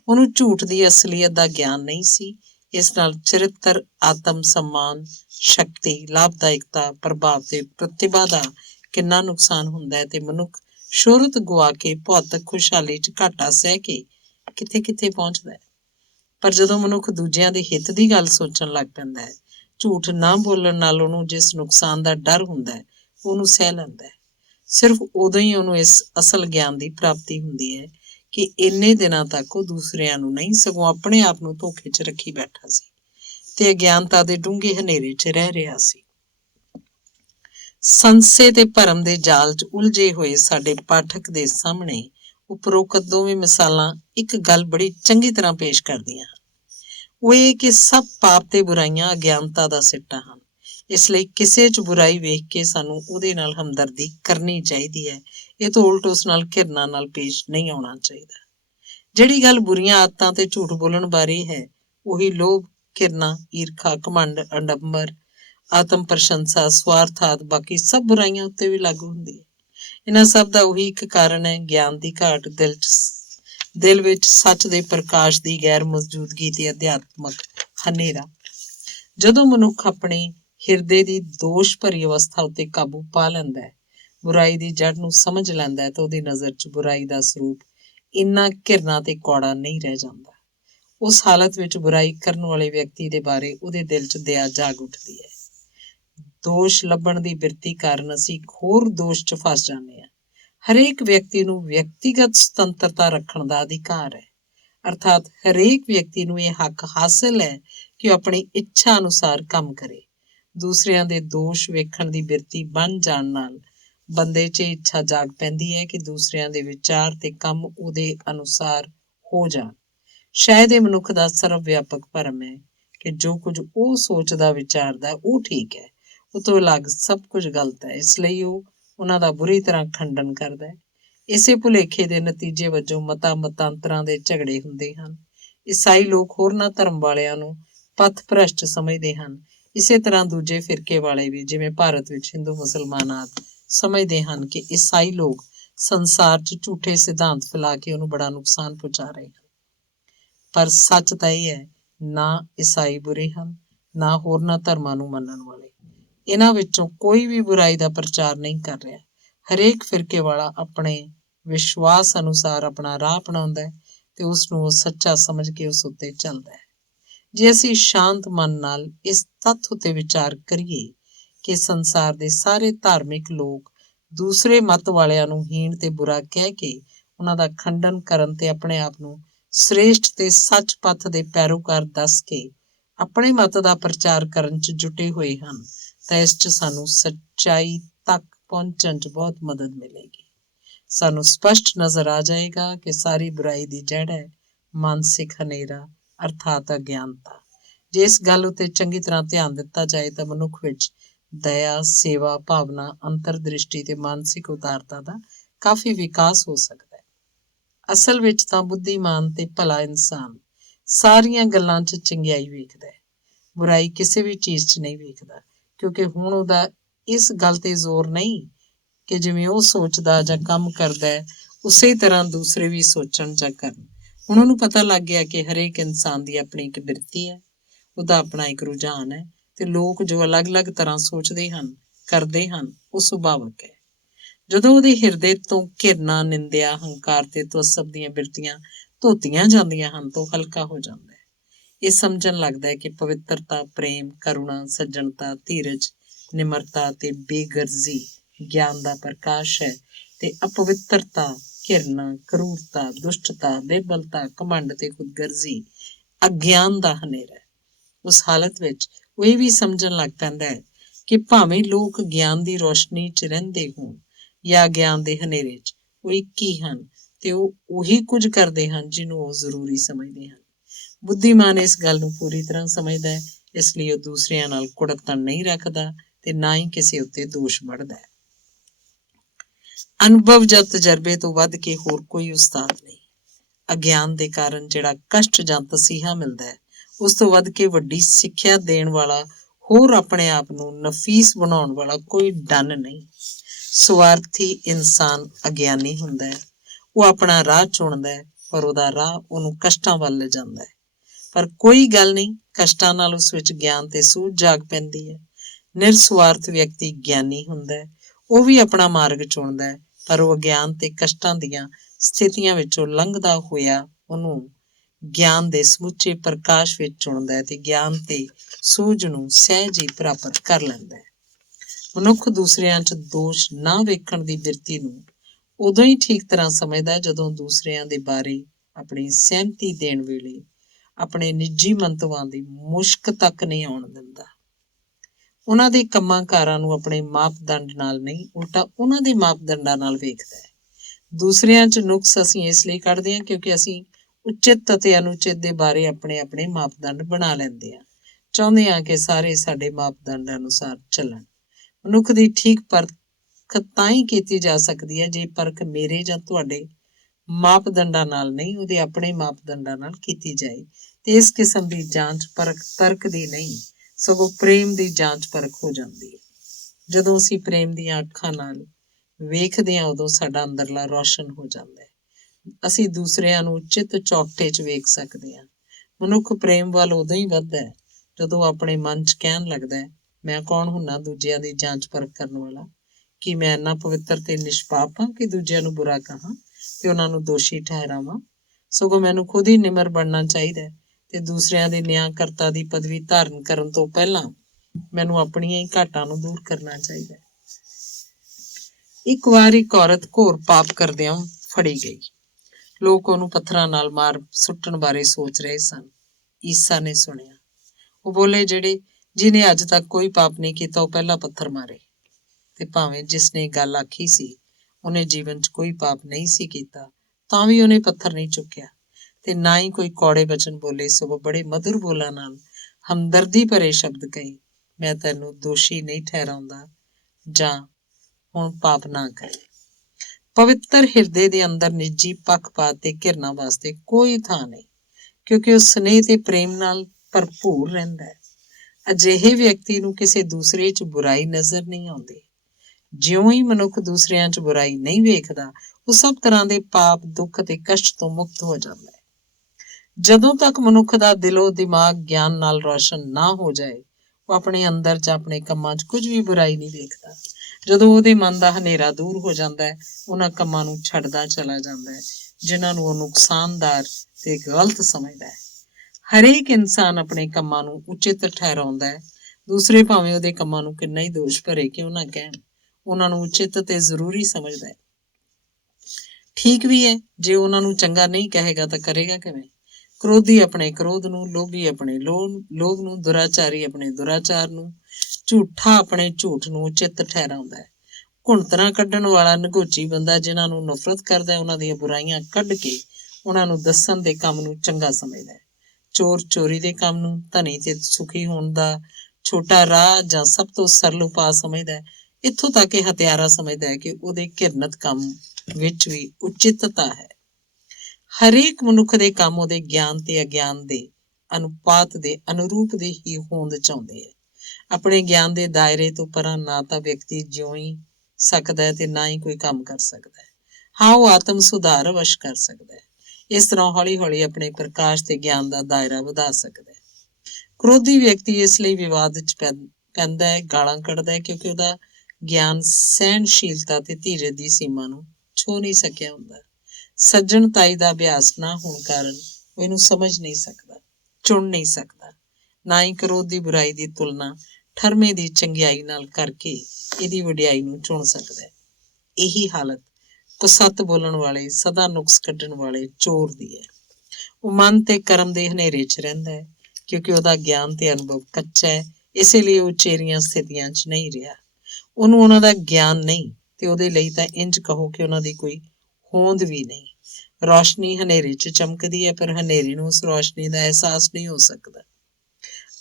ਉਹਨੂੰ ਝੂਠ ਦੀ ਅਸਲੀਅਤ ਦਾ ਗਿਆਨ ਨਹੀਂ ਸੀ। ਇਸ ਨਾਲ ਚਰਿੱਤਰ, ਆਤਮ ਸਨਮਾਨ, ਸ਼ਕਤੀ, ਲਾਭਦਾਇਕਤਾ, ਪ੍ਰਭਾਵ ਤੇ ਪ੍ਰਤਿਭਾ ਦਾ ਕਿੰਨਾ ਨੁਕਸਾਨ ਹੁੰਦਾ ਹੈ ਤੇ ਮਨੁੱਖ ਸ਼ੋਹਰਤ ਗੁਆ ਕੇ ਭੌਤਿਕ ਖੁਸ਼ਹਾਲੀ 'ਚ ਘਾਟਾ ਸਹਿ ਕੇ ਕਿੱਥੇ ਪਹੁੰਚਦਾ ਹੈ। ਪਰ ਜਦੋਂ ਮਨੁੱਖ ਦੂਜਿਆਂ ਦੇ ਹਿੱਤ ਦੀ ਗੱਲ ਸੋਚਣ ਲੱਗ ਪੈਂਦਾ ਹੈ, ਝੂਠ ਨਾ ਬੋਲਣ ਨਾਲ ਉਹਨੂੰ ਜਿਸ ਨੁਕਸਾਨ ਦਾ ਡਰ ਹੁੰਦਾ ਹੈ, ਉਹਨੂੰ ਸਹਿ ਲੈਂਦਾ ਹੈ। ਸਿਰਫ ਉਦੋਂ ਹੀ ਉਹਨੂੰ ਇਸ ਅਸਲ ਗਿਆਨ ਦੀ ਪ੍ਰਾਪਤੀ ਹੁੰਦੀ ਹੈ ਕਿ ਇੰਨੇ ਦਿਨਾਂ ਤੱਕ ਉਹ ਦੂਸਰਿਆਂ ਨੂੰ ਨਹੀਂ, ਸਗੋਂ ਆਪਣੇ ਆਪ ਨੂੰ ਧੋਖੇ 'ਚ ਰੱਖੀ ਬੈਠਾ ਸੀ ਤੇ ਅਗਿਆਨਤਾ ਦੇ ਡੂੰਘੇ ਹਨੇਰੇ 'ਚ ਰਹਿ ਰਿਹਾ ਸੀ। ਸੰਸੇ ਤੇ ਭਰਮ ਦੇ ਜਾਲ 'ਚ ਉਲਝੇ ਹੋਏ ਸਾਡੇ ਪਾਠਕ ਦੇ ਸਾਹਮਣੇ ਉਪਰੋਕਤ ਦੋਵੇਂ ਮਿਸਾਲਾਂ ਇੱਕ ਗੱਲ ਬੜੀ ਚੰਗੀ ਤਰ੍ਹਾਂ ਪੇਸ਼ ਕਰਦੀਆਂ ਹਨ। ਉਹ ਇਹ ਕਿ ਸਭ ਪਾਪ ਤੇ ਬੁਰਾਈਆਂ ਅਗਿਆਨਤਾ ਦਾ ਸਿੱਟਾ ਹਨ। ਇਸ ਲਈ ਕਿਸੇ 'ਚ ਬੁਰਾਈ ਵੇਖ ਕੇ ਸਾਨੂੰ ਉਹਦੇ ਨਾਲ ਹਮਦਰਦੀ ਕਰਨੀ ਚਾਹੀਦੀ ਹੈ। ਇਹ ਤੋਂ ਉਲਟ ਉਸ ਨਾਲ ਘਿਰਨਾ ਨਾਲ ਪੇਸ਼ ਨਹੀਂ ਆਉਣਾ ਚਾਹੀਦਾ। ਜਿਹੜੀ ਗੱਲ ਬੁਰੀਆਂ ਆਦਤਾਂ ਤੇ ਝੂਠ ਬੋਲਣ ਬਾਰੇ ਹੈ, ਉਹੀ ਲੋਭ, ਘਿਰਨਾ, ਈਰਖਾ, ਘਮੰਡ, ਅਡੰਬਰ, ਆਤਮ ਪ੍ਰਸ਼ੰਸਾ, ਸਵਾਰਥ ਆਦਿ ਬਾਕੀ ਸਭ ਬੁਰਾਈਆਂ ਉੱਤੇ ਵੀ ਲਾਗੂ ਹੁੰਦੀ ਹੈ। ਇਹਨਾਂ ਸਭ ਦਾ ਉਹੀ ਇੱਕ ਕਾਰਨ ਹੈ, ਗਿਆਨ ਦੀ ਘਾਟ, ਦਿਲ ਵਿੱਚ ਸੱਚ ਦੇ ਪ੍ਰਕਾਸ਼ ਦੀ ਗੈਰ ਮੌਜੂਦਗੀ ਤੇ ਅਧਿਆਤਮਕ ਹਨੇਰਾ। ਜਦੋਂ ਮਨੁੱਖ ਆਪਣੇ ਹਿਰਦੇ ਦੀ ਦੋਸ਼ ਭਰੀ ਅਵਸਥਾ ਉੱਤੇ ਕਾਬੂ ਪਾ ਲੈਂਦਾ ਹੈ, ਬੁਰਾਈ ਦੀ ਜੜ ਨੂੰ ਸਮਝ ਲੈਂਦਾ ਹੈ, ਤਾਂ ਉਹਦੀ ਨਜ਼ਰ 'ਚ ਬੁਰਾਈ ਦਾ ਸਰੂਪ ਇੰਨਾ ਘਿਰਨਾ ਤੇ ਕੌੜਾ ਨਹੀਂ ਰਹਿ ਜਾਂਦਾ। ਉਸ ਹਾਲਤ ਵਿੱਚ ਬੁਰਾਈ ਕਰਨ ਵਾਲੇ ਵਿਅਕਤੀ ਦੇ ਬਾਰੇ ਉਹਦੇ ਦਿਲ 'ਚ ਦਇਆ ਜਾਗ ਉੱਠਦੀ ਹੈ। ਦੋਸ਼ ਲੱਭਣ ਦੀ ਬਿਰਤੀ ਕਾਰਨ ਅਸੀਂ ਇੱਕ ਹੋਰ ਦੋਸ਼ 'ਚ ਫਸ ਜਾਂਦੇ ਹਾਂ। ਹਰੇਕ ਵਿਅਕਤੀ ਨੂੰ ਵਿਅਕਤੀਗਤ ਸੁਤੰਤਰਤਾ ਰੱਖਣ ਦਾ ਅਧਿਕਾਰ ਹੈ। ਅਰਥਾਤ ਹਰੇਕ ਵਿਅਕਤੀ ਨੂੰ ਇਹ ਹੱਕ ਹਾਸਲ ਹੈ ਕਿ ਉਹ ਆਪਣੀ ਇੱਛਾ ਅਨੁਸਾਰ ਕੰਮ ਕਰੇ। ਦੂਸਰਿਆਂ ਦੇ ਦੋਸ਼ ਵੇਖਣ ਦੀ ਬਿਰਤੀ ਬਣ ਜਾਣ ਨਾਲ ਬੰਦੇ 'ਚ ਇੱਛਾ ਜਾਗ ਪੈਂਦੀ ਹੈ ਕਿ ਦੂਸਰਿਆਂ ਦੇ ਵਿਚਾਰ ਤੇ ਕੰਮ ਉਹਦੇ ਅਨੁਸਾਰ ਹੋ ਜਾਣ। ਸ਼ਾਇਦ ਇਹ ਮਨੁੱਖ ਦਾ ਸਰਵ ਵਿਆਪਕ ਭਰਮ ਹੈ ਕਿ ਜੋ ਕੁਝ ਉਹ ਸੋਚਦਾ ਵਿਚਾਰਦਾ ਉਹ ਠੀਕ ਹੈ, ਉਹ ਤੋਂ ਅਲੱਗ ਸਭ ਕੁਝ ਗਲਤ ਹੈ। ਇਸ ਲਈ ਉਹ ਉਹਨਾਂ ਦਾ ਬੁਰੀ ਤਰ੍ਹਾਂ ਖੰਡਨ ਕਰਦਾ ਹੈ। ਇਸੇ ਭੁਲੇਖੇ ਦੇ ਨਤੀਜੇ ਵਜੋਂ ਮਤਾਂਤਰਾਂ ਦੇ ਝਗੜੇ ਹੁੰਦੇ ਹਨ। ਈਸਾਈ ਲੋਕ ਹੋਰਨਾਂ ਧਰਮ ਵਾਲਿਆਂ ਨੂੰ ਪਥ ਭ੍ਰਸ਼ਟ ਸਮਝਦੇ ਹਨ। ਇਸੇ ਤਰ੍ਹਾਂ ਦੂਜੇ ਫਿਰਕੇ ਵਾਲੇ ਵੀ, ਜਿਵੇਂ ਭਾਰਤ ਵਿੱਚ ਹਿੰਦੂ ਮੁਸਲਮਾਨ ਆਦਿ, ਸਮਝਦੇ ਹਨ ਕਿ ਈਸਾਈ ਲੋਕ ਸੰਸਾਰ 'ਚ ਝੂਠੇ ਸਿਧਾਂਤ ਫੈਲਾ ਕੇ ਉਹਨੂੰ ਬੜਾ ਨੁਕਸਾਨ ਪਹੁੰਚਾ ਰਹੇ ਹਨ। ਪਰ ਸੱਚ ਤਾਂ ਇਹ ਹੈ, ਨਾ ਈਸਾਈ ਬੁਰੇ ਹਨ, ਨਾ ਹੋਰਨਾਂ ਧਰਮਾਂ ਨੂੰ ਮੰਨਣ ਵਾਲੇ। ਇਹਨਾਂ ਵਿੱਚੋਂ ਕੋਈ ਵੀ ਬੁਰਾਈ ਦਾ ਪ੍ਰਚਾਰ ਨਹੀਂ ਕਰ ਰਿਹਾ। ਹਰੇਕ ਫਿਰਕੇ ਵਾਲਾ ਆਪਣੇ ਵਿਸ਼ਵਾਸ ਅਨੁਸਾਰ ਆਪਣਾ ਰਾਹ ਅਪਣਾਉਂਦਾ ਹੈ ਤੇ ਉਸ ਨੂੰ ਉਹ ਸੱਚਾ ਸਮਝ ਕੇ ਉਸ ਉੱਤੇ ਚੱਲਦਾ ਹੈ। ਜੇ ਅਸੀਂ ਸ਼ਾਂਤ ਮਨ ਨਾਲ ਇਸ ਤੱਥ ਉੱਤੇ ਵਿਚਾਰ ਕਰੀਏ ਕਿ ਸੰਸਾਰ ਦੇ ਸਾਰੇ ਧਾਰਮਿਕ ਲੋਕ ਦੂਸਰੇ ਮਤ ਵਾਲਿਆਂ ਨੂੰ ਹੀਣ ਤੇ ਬੁਰਾ ਕਹਿ ਕੇ ਉਹਨਾਂ ਦਾ ਖੰਡਨ ਕਰਨ ਤੇ ਆਪਣੇ ਆਪ ਨੂੰ ਸ੍ਰੇਸ਼ਟ ਤੇ ਸੱਚ ਪੱਥ ਦੇ ਪੈਰੋਕਾਰ ਦੱਸ ਕੇ ਆਪਣੇ ਮਤ ਦਾ ਪ੍ਰਚਾਰ ਕਰਨ 'ਚ ਜੁਟੇ ਹੋਏ ਹਨ, ਤਾਂ ਇਸ 'ਚ ਸਾਨੂੰ ਸੱਚਾਈ ਤੱਕ ਪਹੁੰਚਣ 'ਚ ਬਹੁਤ ਮਦਦ ਮਿਲੇਗੀ। ਸਾਨੂੰ ਸਪਸ਼ਟ ਨਜ਼ਰ ਆ ਜਾਏਗਾ ਕਿ ਸਾਰੀ ਬੁਰਾਈ ਦੀ ਜੜ ਹੈ ਮਾਨਸਿਕ ਹਨੇਰਾ, ਅਰਥਾਤ ਅਗਿਆਨਤਾ। ਜੇ ਇਸ ਗੱਲ ਉੱਤੇ ਚੰਗੀ ਤਰ੍ਹਾਂ ਧਿਆਨ ਦਿੱਤਾ ਜਾਏ ਤਾਂ ਮਨੁੱਖ ਵਿੱਚ ਦਇਆ, ਸੇਵਾ ਭਾਵਨਾ, ਅੰਤਰਦ੍ਰਿਸ਼ਟੀ ਤੇ ਮਾਨਸਿਕ ਉਦਾਰਤਾ ਦਾ ਕਾਫੀ ਵਿਕਾਸ ਹੋ ਸਕਦਾ ਹੈ। ਅਸਲ ਵਿੱਚ ਤਾਂ ਬੁੱਧੀਮਾਨ ਤੇ ਭਲਾ ਇਨਸਾਨ ਸਾਰੀਆਂ ਗੱਲਾਂ 'ਚ ਚੰਗਿਆਈ ਵੇਖਦਾ ਹੈ, ਬੁਰਾਈ ਕਿਸੇ ਵੀ ਚੀਜ਼ 'ਚ ਨਹੀਂ ਵੇਖਦਾ, ਕਿਉਂਕਿ ਹੁਣ ਉਹਦਾ ਇਸ ਗੱਲ ਤੇ ਜ਼ੋਰ ਨਹੀਂ ਕਿ ਜਿਵੇਂ ਉਹ ਸੋਚਦਾ ਜਾਂ ਕੰਮ ਕਰਦਾ ਹੈ ਉਸੇ ਤਰ੍ਹਾਂ ਦੂਸਰੇ ਵੀ ਸੋਚਣ ਜਾਂ ਕਰਨ। ਹੁਣ ਉਹਨੂੰ ਪਤਾ ਲੱਗ ਗਿਆ ਕਿ ਹਰੇਕ ਇਨਸਾਨ ਦੀ ਆਪਣੀ ਇੱਕ ਬਿਰਤੀ ਹੈ, ਉਹਦਾ ਆਪਣਾ ਇੱਕ ਰੁਝਾਨ ਹੈ ਤੇ ਲੋਕ ਜੋ ਅਲੱਗ-ਅਲੱਗ ਤਰ੍ਹਾਂ ਸੋਚਦੇ ਹਨ, ਕਰਦੇ ਹਨ, ਉਹ ਸੁਭਾਵਕ ਹੈ। ਜਦੋਂ ਉਹਦੇ ਹਿਰਦੇ ਤੋਂ ਘਿਰਨਾ, ਨਿੰਦਿਆ, ਹੰਕਾਰ ਤੇ ਤਵੱਸਬ ਦੀਆਂ ਬਿਰਤੀਆਂ ਧੋਤੀਆਂ ਜਾਂਦੀਆਂ ਹਨ ਤਾਂ ਉਹ ਹਲਕਾ ਹੋ ਜਾਂਦਾ ਹੈ। ਇਹ ਸਮਝਣ ਲੱਗਦਾ ਹੈ ਕਿ ਪਵਿੱਤਰਤਾ, ਪ੍ਰੇਮ, ਕਰੁਣਾ, ਸੱਜਣਤਾ, ਧੀਰਜ, ਨਿਮਰਤਾ ਤੇ ਬੇਗਰਜ਼ੀ ਗਿਆਨ ਦਾ ਪ੍ਰਕਾਸ਼ ਹੈ ਤੇ ਅਪਵਿੱਤਰਤਾ, ਘਿਰਨਾ, ਕਰੂਰਤਾ, ਦੁਸ਼ਟਤਾ, ਬੇਬਲਤਾ, ਘਮੰਡ ਤੇ ਖੁਦਗਰਜ਼ੀ ਅਗਿਆਨ ਦਾ ਹਨੇਰਾ ਹੈ। ਉਸ ਹਾਲਤ ਵਿੱਚ ਉਹ ਇਹ ਵੀ ਸਮਝਣ ਲੱਗ ਪੈਂਦਾ ਹੈ ਕਿ ਭਾਵੇਂ ਲੋਕ ਗਿਆਨ ਦੀ ਰੋਸ਼ਨੀ 'ਚ ਰਹਿੰਦੇ ਹੋਣ ਜਾਂ ਗਿਆਨ ਦੇ ਹਨੇਰੇ 'ਚ, ਉਹ ਇੱਕ ਹੀ ਹਨ ਤੇ ਉਹ ਉਹੀ ਕੁਝ ਕਰਦੇ ਹਨ ਜਿਹਨੂੰ ਉਹ ਜ਼ਰੂਰੀ ਸਮਝਦੇ ਹਨ। ਬੁੱਧੀਮਾਨ ਇਸ ਗੱਲ ਨੂੰ ਪੂਰੀ ਤਰ੍ਹਾਂ ਸਮਝਦਾ ਹੈ, ਇਸ ਲਈ ਉਹ ਦੂਸਰਿਆਂ ਨਾਲ ਕੁੜੱਤਣ ਨਹੀਂ ਰੱਖਦਾ ਤੇ ਨਾ ਹੀ ਕਿਸੇ ਉੱਤੇ ਦੋਸ਼ ਮੜ੍ਹਦਾ ਹੈ। ਅਨੁਭਵ ਜਾਂ ਤਜਰਬੇ ਤੋਂ ਵੱਧ ਕੇ ਹੋਰ ਕੋਈ ਉਸਤਾਦ ਨਹੀਂ। ਅਗਿਆਨ ਦੇ ਕਾਰਨ ਜਿਹੜਾ ਕਸ਼ਟ ਜਾਂ ਤਸੀਹਾ ਮਿਲਦਾ ਹੈ, ਉਸ ਤੋਂ ਵੱਧ ਕੇ ਵੱਡੀ ਸਿੱਖਿਆ ਦੇਣ ਵਾਲਾ, ਹੋਰ ਆਪਣੇ ਆਪ ਨੂੰ ਨਫੀਸ ਬਣਾਉਣ ਵਾਲਾ ਕੋਈ ਡੰਨ ਨਹੀਂ। ਸਵਾਰਥੀ ਇਨਸਾਨ ਅਗਿਆਨੀ ਹੁੰਦਾ ਹੈ। ਉਹ ਆਪਣਾ ਰਾਹ ਚੁਣਦਾ ਹੈ, ਪਰ ਉਹਦਾ ਰਾਹ ਉਹਨੂੰ ਕਸ਼ਟਾਂ ਵੱਲ ਲਿਜਾਂਦਾ ਹੈ। ਪਰ ਕੋਈ ਗੱਲ ਨਹੀਂ, ਕਸ਼ਟਾਂ ਨਾਲ ਉਸ ਵਿੱਚ ਗਿਆਨ ਤੇ ਸੂਝ ਜਾਗ ਪੈਂਦੀ ਹੈ। ਨਿਰਸਵਾਰਥ ਵਿਅਕਤੀ ਗਿਆਨੀ ਹੁੰਦਾ ਹੈ। ਉਹ ਵੀ ਆਪਣਾ ਮਾਰਗ ਚੁਣਦਾ ਹੈ, ਪਰ ਉਹ ਅਗਿਆਨ ਤੇ ਕਸ਼ਟਾਂ ਦੀਆਂ ਸਥਿਤੀਆਂ ਵਿੱਚੋਂ ਲੰਘਦਾ ਹੋਇਆ ਉਹਨੂੰ ਗਿਆਨ ਦੇ ਸਮੁੱਚੇ ਪ੍ਰਕਾਸ਼ ਵਿੱਚ ਚੁਣਦਾ ਹੈ ਤੇ ਗਿਆਨ ਤੇ ਸੂਝ ਨੂੰ ਸਹਿਜ ਹੀ ਪ੍ਰਾਪਤ ਕਰ ਲੈਂਦਾ ਹੈ। ਮਨੁੱਖ ਦੂਸਰਿਆਂ 'ਚ ਦੋਸ਼ ਨਾ ਵੇਖਣ ਦੀ ਬਿਰਤੀ ਨੂੰ ਉਦੋਂ ਹੀ ਠੀਕ ਤਰ੍ਹਾਂ ਸਮਝਦਾ ਜਦੋਂ ਦੂਸਰਿਆਂ ਦੇ ਬਾਰੇ ਆਪਣੀ ਸਹਿਮਤੀ ਦੇਣ ਵੇਲੇ ਆਪਣੇ ਨਿੱਜੀ ਮੰਤਵਾਂ ਦੀ ਮੁਸ਼ਕ ਤੱਕ ਨਹੀਂ ਆਉਣ ਦਿੰਦਾ। ਉਹਨਾਂ ਦੇ ਕੰਮਾਂ ਕਾਰਾਂ ਨੂੰ ਆਪਣੇ ਮਾਪਦੰਡ ਨਾਲ ਨਹੀਂ, ਉਲਟਾ ਉਹਨਾਂ ਦੇ ਮਾਪਦੰਡਾਂ ਨਾਲ ਵੇਖਦਾ ਹੈ। ਦੂਸਰਿਆਂ 'ਚ ਨੁਕਸ ਅਸੀਂ ਇਸ ਲਈ ਕੱਢਦੇ ਹਾਂ ਕਿਉਂਕਿ ਅਸੀਂ ਉਚਿਤ ਅਤੇ ਅਨੁਚਿਤ ਦੇ ਬਾਰੇ ਆਪਣੇ ਆਪਣੇ ਮਾਪਦੰਡ ਬਣਾ ਲੈਂਦੇ ਹਾਂ, ਚਾਹੁੰਦੇ ਹਾਂ ਕਿ ਸਾਰੇ ਸਾਡੇ ਮਾਪਦੰਡ ਅਨੁਸਾਰ ਚੱਲਣ। ਮਨੁੱਖ ਦੀ ਠੀਕ ਪਰਖ ਤਾਂ ਹੀ ਕੀਤੀ ਜਾ ਸਕਦੀ ਹੈ ਜੇ ਪਰਖ ਮੇਰੇ ਜਾਂ ਤੁਹਾਡੇ ਮਾਪਦੰਡਾਂ ਨਾਲ ਨਹੀਂ, ਉਹਦੇ ਆਪਣੇ ਮਾਪਦੰਡਾਂ ਨਾਲ ਕੀਤੀ ਜਾਏ। ਤੇ ਇਸ ਕਿਸਮ ਦੀ ਜਾਂਚ ਪਰਖ ਤਰਕ ਦੀ ਨਹੀਂ, ਸਗੋਂ ਪ੍ਰੇਮ ਦੀ ਜਾਂਚ ਪਰਖ ਹੋ ਜਾਂਦੀ ਹੈ। ਜਦੋਂ ਅਸੀਂ ਪ੍ਰੇਮ ਦੀਆਂ ਅੱਖਾਂ ਨਾਲ ਵੇਖਦੇ ਹਾਂ ਉਦੋਂ ਸਾਡਾ ਅੰਦਰਲਾ ਰੌਸ਼ਨ ਹੋ ਜਾਂਦਾ ਹੈ। ਅਸੀਂ ਦੂਸਰਿਆਂ ਨੂੰ ਉਚਿਤ ਚੌਕਟੇ 'ਚ ਵੇਖ ਸਕਦੇ ਹਾਂ। ਮਨੁੱਖ ਪ੍ਰੇਮ ਵੱਲ ਉਦੋਂ ਹੀ ਵੱਧਦਾ ਹੈ ਜਦੋਂ ਆਪਣੇ ਮਨ 'ਚ ਕਹਿਣ ਲੱਗਦਾ ਹੈ, ਮੈਂ ਕੌਣ ਹੁੰਨਾ ਦੂਜਿਆਂ ਦੀ ਜਾਂਚ ਪਰਖ ਕਰਨ ਵਾਲਾ? ਕਿ ਮੈਂ ਇੰਨਾ ਪਵਿੱਤਰ ਤੇ ਨਿਸ਼ਪਾਪ ਹਾਂ ਕਿ ਦੂਜਿਆਂ ਨੂੰ ਬੁਰਾ ਕਹਾਂ ਤੇ ਉਹਨਾਂ ਨੂੰ ਦੋਸ਼ੀ ਠਹਿਰਾਵਾਂ? ਸਗੋਂ ਮੈਨੂੰ ਖੁਦ ਹੀ ਨਿਮਰ ਬਣਨਾ ਚਾਹੀਦਾ ਹੈ। ਤੇ ਦੂਸਰਿਆਂ ਦੇ ਨਿਆਂਕਰਤਾ ਦੀ ਪਦਵੀ ਧਾਰਨ ਕਰਨ ਤੋਂ ਪਹਿਲਾਂ ਮੈਨੂੰ ਆਪਣੀਆਂ ਹੀ ਘਾਟਾਂ ਨੂੰ ਦੂਰ ਕਰਨਾ ਚਾਹੀਦਾ ਹੈ। ਇੱਕ ਵਾਰ ਇੱਕ ਔਰਤ ਘੋਰ ਪਾਪ ਕਰਦਿਆਂ ਫੜੀ ਗਈ। ਲੋਕ ਉਹਨੂੰ ਪੱਥਰਾਂ ਨਾਲ ਮਾਰ ਸੁੱਟਣ ਬਾਰੇ ਸੋਚ ਰਹੇ ਸਨ। ਈਸਾ ਨੇ ਸੁਣਿਆ। ਉਹ ਬੋਲੇ, ਜਿਹਨੇ ਅੱਜ ਤੱਕ ਕੋਈ ਪਾਪ ਨਹੀਂ ਕੀਤਾ ਉਹ ਪਹਿਲਾ ਪੱਥਰ ਮਾਰੇ। ਤੇ ਭਾਵੇਂ ਜਿਸਨੇ ਗੱਲ ਆਖੀ ਸੀ ਉਹਨੇ ਜੀਵਨ 'ਚ ਕੋਈ ਪਾਪ ਨਹੀਂ ਸੀ ਕੀਤਾ, ਤਾਂ ਵੀ ਉਹਨੇ ਪੱਥਰ ਨਹੀਂ ਚੁੱਕਿਆ ਤੇ ਨਾ ਹੀ ਕੋਈ ਕੌੜੇ ਬਚਨ ਬੋਲੇ, ਸਗੋਂ ਬੜੇ ਮਧੁਰ ਬੋਲਾਂ ਨਾਲ ਹਮਦਰਦੀ ਭਰੇ ਸ਼ਬਦ ਕਹੇ। ਮੈਂ ਤੈਨੂੰ ਦੋਸ਼ੀ ਨਹੀਂ ਠਹਿਰਾਉਂਦਾ, ਜਾਂ ਹੁਣ ਪਾਪ ਨਾ ਕਰੇ। ਪਵਿੱਤਰ ਹਿਰਦੇ ਦੇ ਅੰਦਰ ਨਿੱਜੀ ਪੱਖਪਾਤ ਤੇ ਘਿਰਨਾ ਵਾਸਤੇ ਕੋਈ ਥਾਂ ਨਹੀਂ, ਕਿਉਂਕਿ ਉਹ ਸਨੇਹ ਤੇ ਪ੍ਰੇਮ ਨਾਲ ਭਰਪੂਰ ਰਹਿੰਦਾ ਹੈ। ਅਜਿਹੇ ਵਿਅਕਤੀ ਨੂੰ ਕਿਸੇ ਦੂਸਰੇ 'ਚ ਬੁਰਾਈ ਨਜ਼ਰ ਨਹੀਂ ਆਉਂਦੀ। ਜਿਉਂ ਹੀ ਮਨੁੱਖ ਦੂਸਰਿਆਂ 'ਚ ਬੁਰਾਈ ਨਹੀਂ ਵੇਖਦਾ, ਉਹ ਸਭ ਤਰ੍ਹਾਂ ਦੇ ਪਾਪ, ਦੁੱਖ ਤੇ ਕਸ਼ਟ ਤੋਂ ਮੁਕਤ ਹੋ ਜਾਂਦਾ ਹੈ। ਜਦੋਂ ਤੱਕ ਮਨੁੱਖ ਦਾ ਦਿਲੋਂ ਦਿਮਾਗ ਗਿਆਨ ਨਾਲ ਰੌਸ਼ਨ ਨਾ ਹੋ ਜਾਏ, ਉਹ ਆਪਣੇ ਅੰਦਰ ਜਾਂ ਆਪਣੇ ਕੰਮਾਂ 'ਚ ਕੁਝ ਵੀ ਬੁਰਾਈ ਨਹੀਂ ਵੇਖਦਾ। ਜਦੋਂ ਉਹਦੇ ਮਨ ਦਾ ਹਨੇਰਾ ਦੂਰ ਹੋ ਜਾਂਦਾ ਹੈ, ਉਹਨਾਂ ਕੰਮਾਂ ਨੂੰ ਛੱਡਦਾ ਚਲਾ ਜਾਂਦਾ ਹੈ ਜਿਨ੍ਹਾਂ ਨੂੰ ਉਹ ਨੁਕਸਾਨਦਾਰ ਤੇ ਗਲਤ ਸਮਝਦਾ ਹੈ। ਹਰੇਕ ਇਨਸਾਨ ਆਪਣੇ ਕੰਮਾਂ ਨੂੰ ਉਚਿਤ ਠਹਿਰਾਉਂਦਾ ਹੈ। ਦੂਸਰੇ ਭਾਵੇਂ ਉਹਦੇ ਕੰਮਾਂ ਨੂੰ ਕਿੰਨਾ ਹੀ ਦੋਸ਼ ਭਰੇ ਕਿਉਂ ਨਾ ਕਹਿਣ, ਉਹਨਾਂ ਨੂੰ ਉਚਿਤ ਤੇ ਜ਼ਰੂਰੀ ਸਮਝਦਾ ਹੈ। ਠੀਕ ਵੀ ਹੈ, ਜੇ ਉਹਨਾਂ ਨੂੰ ਚੰਗਾ ਨਹੀਂ ਕਹੇਗਾ ਤਾਂ ਕਰੇਗਾ ਕਿਵੇਂ? ਕ੍ਰੋਧੀ ਆਪਣੇ ਕ੍ਰੋਧ ਨੂੰ, ਲੋਭੀ ਆਪਣੇ ਲੋਭ ਨੂੰ, ਦੁਰਾਚਾਰੀ ਆਪਣੇ ਦੁਰਾਚਾਰ ਨੂੰ, ਝੂਠਾ ਆਪਣੇ ਝੂਠ ਨੂੰ ਉਚਿਤ ਠਹਿਰਾਉਂਦਾ ਹੈ। ਘੁਣਤਰਾਂ ਕੱਢਣ ਵਾਲਾ ਨਿਗੋਚੀ ਬੰਦਾ ਜਿਹਨਾਂ ਨੂੰ ਨਫ਼ਰਤ ਕਰਦਾ, ਉਹਨਾਂ ਦੀਆਂ ਬੁਰਾਈਆਂ ਕੱਢ ਕੇ ਉਹਨਾਂ ਨੂੰ ਦੱਸਣ ਦੇ ਕੰਮ ਨੂੰ ਚੰਗਾ ਸਮਝਦਾ ਹੈ। ਚੋਰ ਚੋਰੀ ਦੇ ਕੰਮ ਨੂੰ ਧਨੀ ਤੇ ਸੁਖੀ ਹੋਣ ਦਾ ਛੋਟਾ ਰਾਹ ਜਾਂ ਸਭ ਤੋਂ ਸਰਲ ਉਪਾਅ ਸਮਝਦਾ ਹੈ। ਇੱਥੋਂ ਤੱਕ ਇਹ ਹਥਿਆਰਾ ਸਮਝਦਾ ਹੈ ਕਿ ਉਹਦੇ ਘਿਰਨਤ ਕੰਮ ਵਿੱਚ ਵੀ ਉਚਿਤਤਾ ਹੈ। ਹਰੇਕ ਮਨੁੱਖ ਦੇ ਕੰਮ ਉਹਦੇ ਗਿਆਨ ਤੇ ਅਗਿਆਨ ਦੇ ਅਨੁਪਾਤ ਦੇ ਅਨੁਰੂਪ ਦੇ ਹੀ ਹੋਂਦ ਚਾਹੁੰਦੇ ਹੈ। ਆਪਣੇ ਗਿਆਨ ਦੇ ਦਾਇਰੇ ਤੋਂ ਪਰਾਂ ਨਾ ਤਾਂ ਵਿਅਕਤੀ ਜਿਉਂ ਹੀ ਸਕਦਾ ਹੈ ਤੇ ਨਾ ਹੀ ਕੋਈ ਕੰਮ ਕਰ ਸਕਦਾ ਹੈ। ਹਾਂ, ਉਹ ਆਤਮ ਸੁਧਾਰ ਅਵਸ਼ ਕਰ ਸਕਦਾ ਹੈ। ਇਸ ਤਰ੍ਹਾਂ ਹੌਲੀ ਹੌਲੀ ਆਪਣੇ ਪ੍ਰਕਾਸ਼ ਤੇ ਗਿਆਨ ਦਾ ਦਾਇਰਾ ਵਧਾ ਸਕਦਾ ਹੈ। ਕ੍ਰੋਧੀ ਵਿਅਕਤੀ ਇਸ ਲਈ ਵਿਵਾਦ 'ਚ ਪੈਂਦਾ ਹੈ, ਗਾਲਾਂ ਕੱਢਦਾ ਹੈ, ਕਿਉਂਕਿ ਉਹਦਾ ਗਿਆਨ ਸਹਿਣਸ਼ੀਲਤਾ ਤੇ ਧੀਰਜ ਦੀ ਸੀਮਾ ਨੂੰ ਛੂਹ ਨਹੀਂ ਸਕਿਆ ਹੁੰਦਾ। ਸੱਜਣਤਾਈ ਦਾ ਅਭਿਆਸ ਨਾ ਹੋਣ ਕਾਰਨ ਉਹ ਇਹਨੂੰ ਸਮਝ ਨਹੀਂ ਸਕਦਾ, ਚੁਣ ਨਹੀਂ ਸਕਦਾ। ਨਾ ਹੀ ਕ੍ਰੋਧ ਦੀ ਬੁਰਾਈ ਦੀ ਤੁਲਨਾ ਠਰਮੇ ਦੀ ਚੰਗਿਆਈ ਨਾਲ ਕਰਕੇ ਇਹਦੀ ਵਡਿਆਈ ਨੂੰ ਚੁਣ ਸਕਦਾ ਹੈ। ਇਹੀ ਹਾਲਤ ਕੁਸੱਤ ਬੋਲਣ ਵਾਲੇ, ਸਦਾ ਨੁਕਸ ਕੱਢਣ ਵਾਲੇ ਚੋਰ ਦੀ ਹੈ। ਉਹ ਮਨ ਤੇ ਕਰਮ ਦੇ ਹਨੇਰੇ 'ਚ ਰਹਿੰਦਾ ਹੈ, ਕਿਉਂਕਿ ਉਹਦਾ ਗਿਆਨ ਤੇ ਅਨੁਭਵ ਕੱਚਾ ਹੈ। ਇਸੇ ਲਈ ਉਹ ਉਚੇਰੀਆਂ ਸਥਿਤੀਆਂ 'ਚ ਨਹੀਂ ਰਿਹਾ। ਉਹਨੂੰ ਉਹਨਾਂ ਦਾ ਗਿਆਨ ਨਹੀਂ, ਤੇ ਉਹਦੇ ਲਈ ਤਾਂ ਇੰਝ ਕਹੋ ਕਿ ਉਹਨਾਂ ਦੀ ਕੋਈ ਹੋਂਦ ਵੀ ਨਹੀਂ। ਰੌਸ਼ਨੀ ਹਨੇਰੇ 'ਚ ਚਮਕਦੀ ਹੈ, ਪਰ ਹਨੇਰੇ ਨੂੰ ਉਸ ਰੌਸ਼ਨੀ ਦਾ ਅਹਿਸਾਸ ਨਹੀਂ ਹੋ ਸਕਦਾ।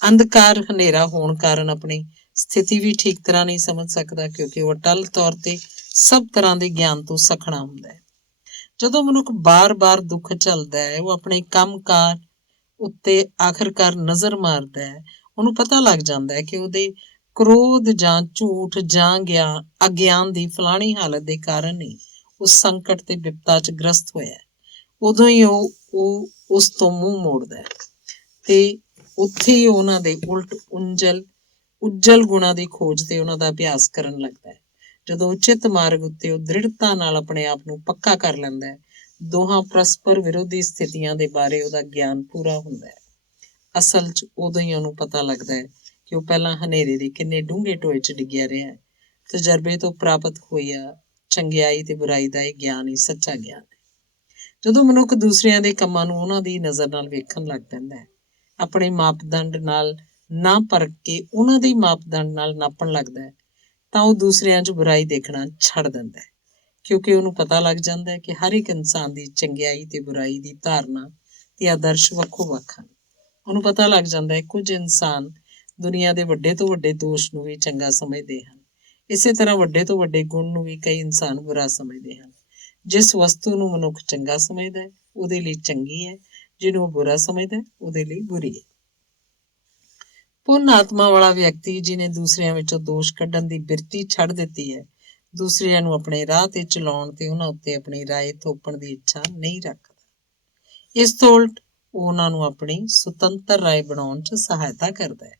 ਅੰਧਕਾਰ ਹਨੇਰਾ ਹੋਣ ਕਾਰਨ ਆਪਣੀ ਸਥਿਤੀ ਵੀ ਠੀਕ ਤਰ੍ਹਾਂ ਨਹੀਂ ਸਮਝ ਸਕਦਾ, ਕਿਉਂਕਿ ਉਹ ਅਟੱਲ ਤੌਰ ਤੇ ਸਭ ਤਰ੍ਹਾਂ ਦੇ ਗਿਆਨ ਤੋਂ ਸਖਣਾ ਹੁੰਦਾ ਹੈ। ਜਦੋਂ ਮਨੁੱਖ ਬਾਰ-ਬਾਰ ਦੁੱਖ ਝੱਲਦਾ ਹੈ, ਉਹ ਆਪਣੇ ਕੰਮਕਾਰ ਉੱਤੇ ਆਖਰਕਾਰ ਨਜ਼ਰ ਮਾਰਦਾ ਹੈ। ਉਹਨੂੰ ਪਤਾ ਲੱਗ ਜਾਂਦਾ ਹੈ ਕਿ ਉਹਦੇ ਕ੍ਰੋਧ ਜਾਂ ਝੂਠ ਜਾਂ ਅਗਿਆਨ ਦੀ ਫਲਾਣੀ ਹਾਲਤ ਦੇ ਕਾਰਨ ਹੀ ਉਹ ਸੰਕਟ ਤੇ ਵਿਪਤਾ 'ਚ ਗ੍ਰਸਤ ਹੋਇਆ। ਉਦੋਂ ਹੀ ਉਹ ਉਸ ਤੋਂ ਮੂੰਹ ਮੋੜਦਾ ਹੈ ਤੇ ਉੱਥੇ ਹੀ ਉਹਨਾਂ ਦੇ ਉਲਟ ਉੱਜਲ ਗੁਣਾਂ ਦੀ ਖੋਜ ਤੇ ਉਹਨਾਂ ਦਾ ਅਭਿਆਸ ਕਰਨ ਲੱਗਦਾ ਹੈ। ਜਦੋਂ ਉਚਿਤ ਮਾਰਗ ਉੱਤੇ ਉਹ ਦ੍ਰਿੜਤਾ ਨਾਲ ਆਪਣੇ ਆਪ ਨੂੰ ਪੱਕਾ ਕਰ ਲੈਂਦਾ ਹੈ, ਦੋਹਾਂ ਪਰਸਪਰ ਵਿਰੋਧੀ ਸਥਿਤੀਆਂ ਦੇ ਬਾਰੇ ਉਹਦਾ ਗਿਆਨ ਪੂਰਾ ਹੁੰਦਾ ਹੈ। ਅਸਲ 'ਚ ਉਦੋਂ ਹੀ ਉਹਨੂੰ ਪਤਾ ਲੱਗਦਾ ਹੈ ਕਿ ਉਹ ਪਹਿਲਾਂ ਹਨੇਰੇ ਦੇ ਕਿੰਨੇ ਡੂੰਘੇ ਟੋਏ 'ਚ ਡਿੱਗਿਆ ਰਿਹਾ ਹੈ। ਤਜਰਬੇ ਤੋਂ ਪ੍ਰਾਪਤ ਹੋਇਆ ਚੰਗਿਆਈ ਤੇ ਬੁਰਾਈ ਦਾ ਇਹ ਗਿਆਨ ਹੀ ਸੱਚਾ ਗਿਆਨ ਹੈ। ਜਦੋਂ ਮਨੁੱਖ ਦੂਸਰਿਆਂ ਦੇ ਕੰਮਾਂ ਨੂੰ ਉਹਨਾਂ ਦੀ ਨਜ਼ਰ ਨਾਲ ਵੇਖਣ ਲੱਗ ਪੈਂਦਾ ਹੈ, ਆਪਣੇ ਮਾਪਦੰਡ ਨਾਲ ਨਾ ਪਰਖ ਕੇ ਉਹਨਾਂ ਦੇ ਮਾਪਦੰਡ ਨਾਲ ਨਾਪਣ ਲੱਗਦਾ ਹੈ, ਤਾਂ ਉਹ ਦੂਸਰਿਆਂ 'ਚ ਬੁਰਾਈ ਦੇਖਣਾ ਛੱਡ ਦਿੰਦਾ ਹੈ, ਕਿਉਂਕਿ ਉਹਨੂੰ ਪਤਾ ਲੱਗ ਜਾਂਦਾ ਹੈ ਕਿ ਹਰ ਇੱਕ ਇਨਸਾਨ ਦੀ ਚੰਗਿਆਈ ਤੇ ਬੁਰਾਈ ਦੀ ਧਾਰਨਾ ਤੇ ਆਦਰਸ਼ ਵੱਖੋ-ਵੱਖ ਹਨ। ਉਹਨੂੰ ਪਤਾ ਲੱਗ ਜਾਂਦਾ ਹੈ ਕੁਝ ਇਨਸਾਨ ਦੁਨੀਆ ਦੇ ਵੱਡੇ ਤੋਂ ਵੱਡੇ ਦੋਸ਼ ਨੂੰ ਵੀ ਚੰਗਾ ਸਮਝਦੇ ਹਨ। ਇਸੇ ਤਰ੍ਹਾਂ ਵੱਡੇ ਤੋਂ ਵੱਡੇ ਗੁਣ ਨੂੰ ਵੀ ਕਈ ਇਨਸਾਨ ਬੁਰਾ ਸਮਝਦੇ ਹਨ। ਜਿਸ ਵਸਤੂ ਨੂੰ ਮਨੁੱਖ ਚੰਗਾ ਸਮਝਦਾ ਹੈ, ਉਹਦੇ ਲਈ ਚੰਗੀ ਹੈ, ਜਿਹਨੂੰ ਉਹ ਬੁਰਾ ਸਮਝਦਾ ਹੈ, ਉਹਦੇ ਲਈ ਬੁਰੀ ਹੈ। ਪੁੰਨ ਆਤਮਾ ਵਾਲਾ ਵਿਅਕਤੀ, ਜਿਹਨੇ ਦੂਸਰਿਆਂ ਵਿੱਚੋਂ ਦੋਸ਼ ਕੱਢਣ ਦੀ ਬਿਰਤੀ ਛੱਡ ਦਿੱਤੀ ਹੈ, ਦੂਸਰਿਆਂ ਨੂੰ ਆਪਣੇ ਰਾਹ ਤੇ ਚਲਾਉਣ ਤੇ ਉਹਨਾਂ ਉੱਤੇ ਆਪਣੀ ਰਾਏ ਥੋਪਣ ਦੀ ਇੱਛਾ ਨਹੀਂ ਰੱਖਦਾ। ਇਸ ਤੋਂ ਉਲਟ ਉਹ ਉਹਨਾਂ ਨੂੰ ਆਪਣੀ ਸੁਤੰਤਰ ਰਾਏ ਬਣਾਉਣ 'ਚ ਸਹਾਇਤਾ ਕਰਦਾ ਹੈ।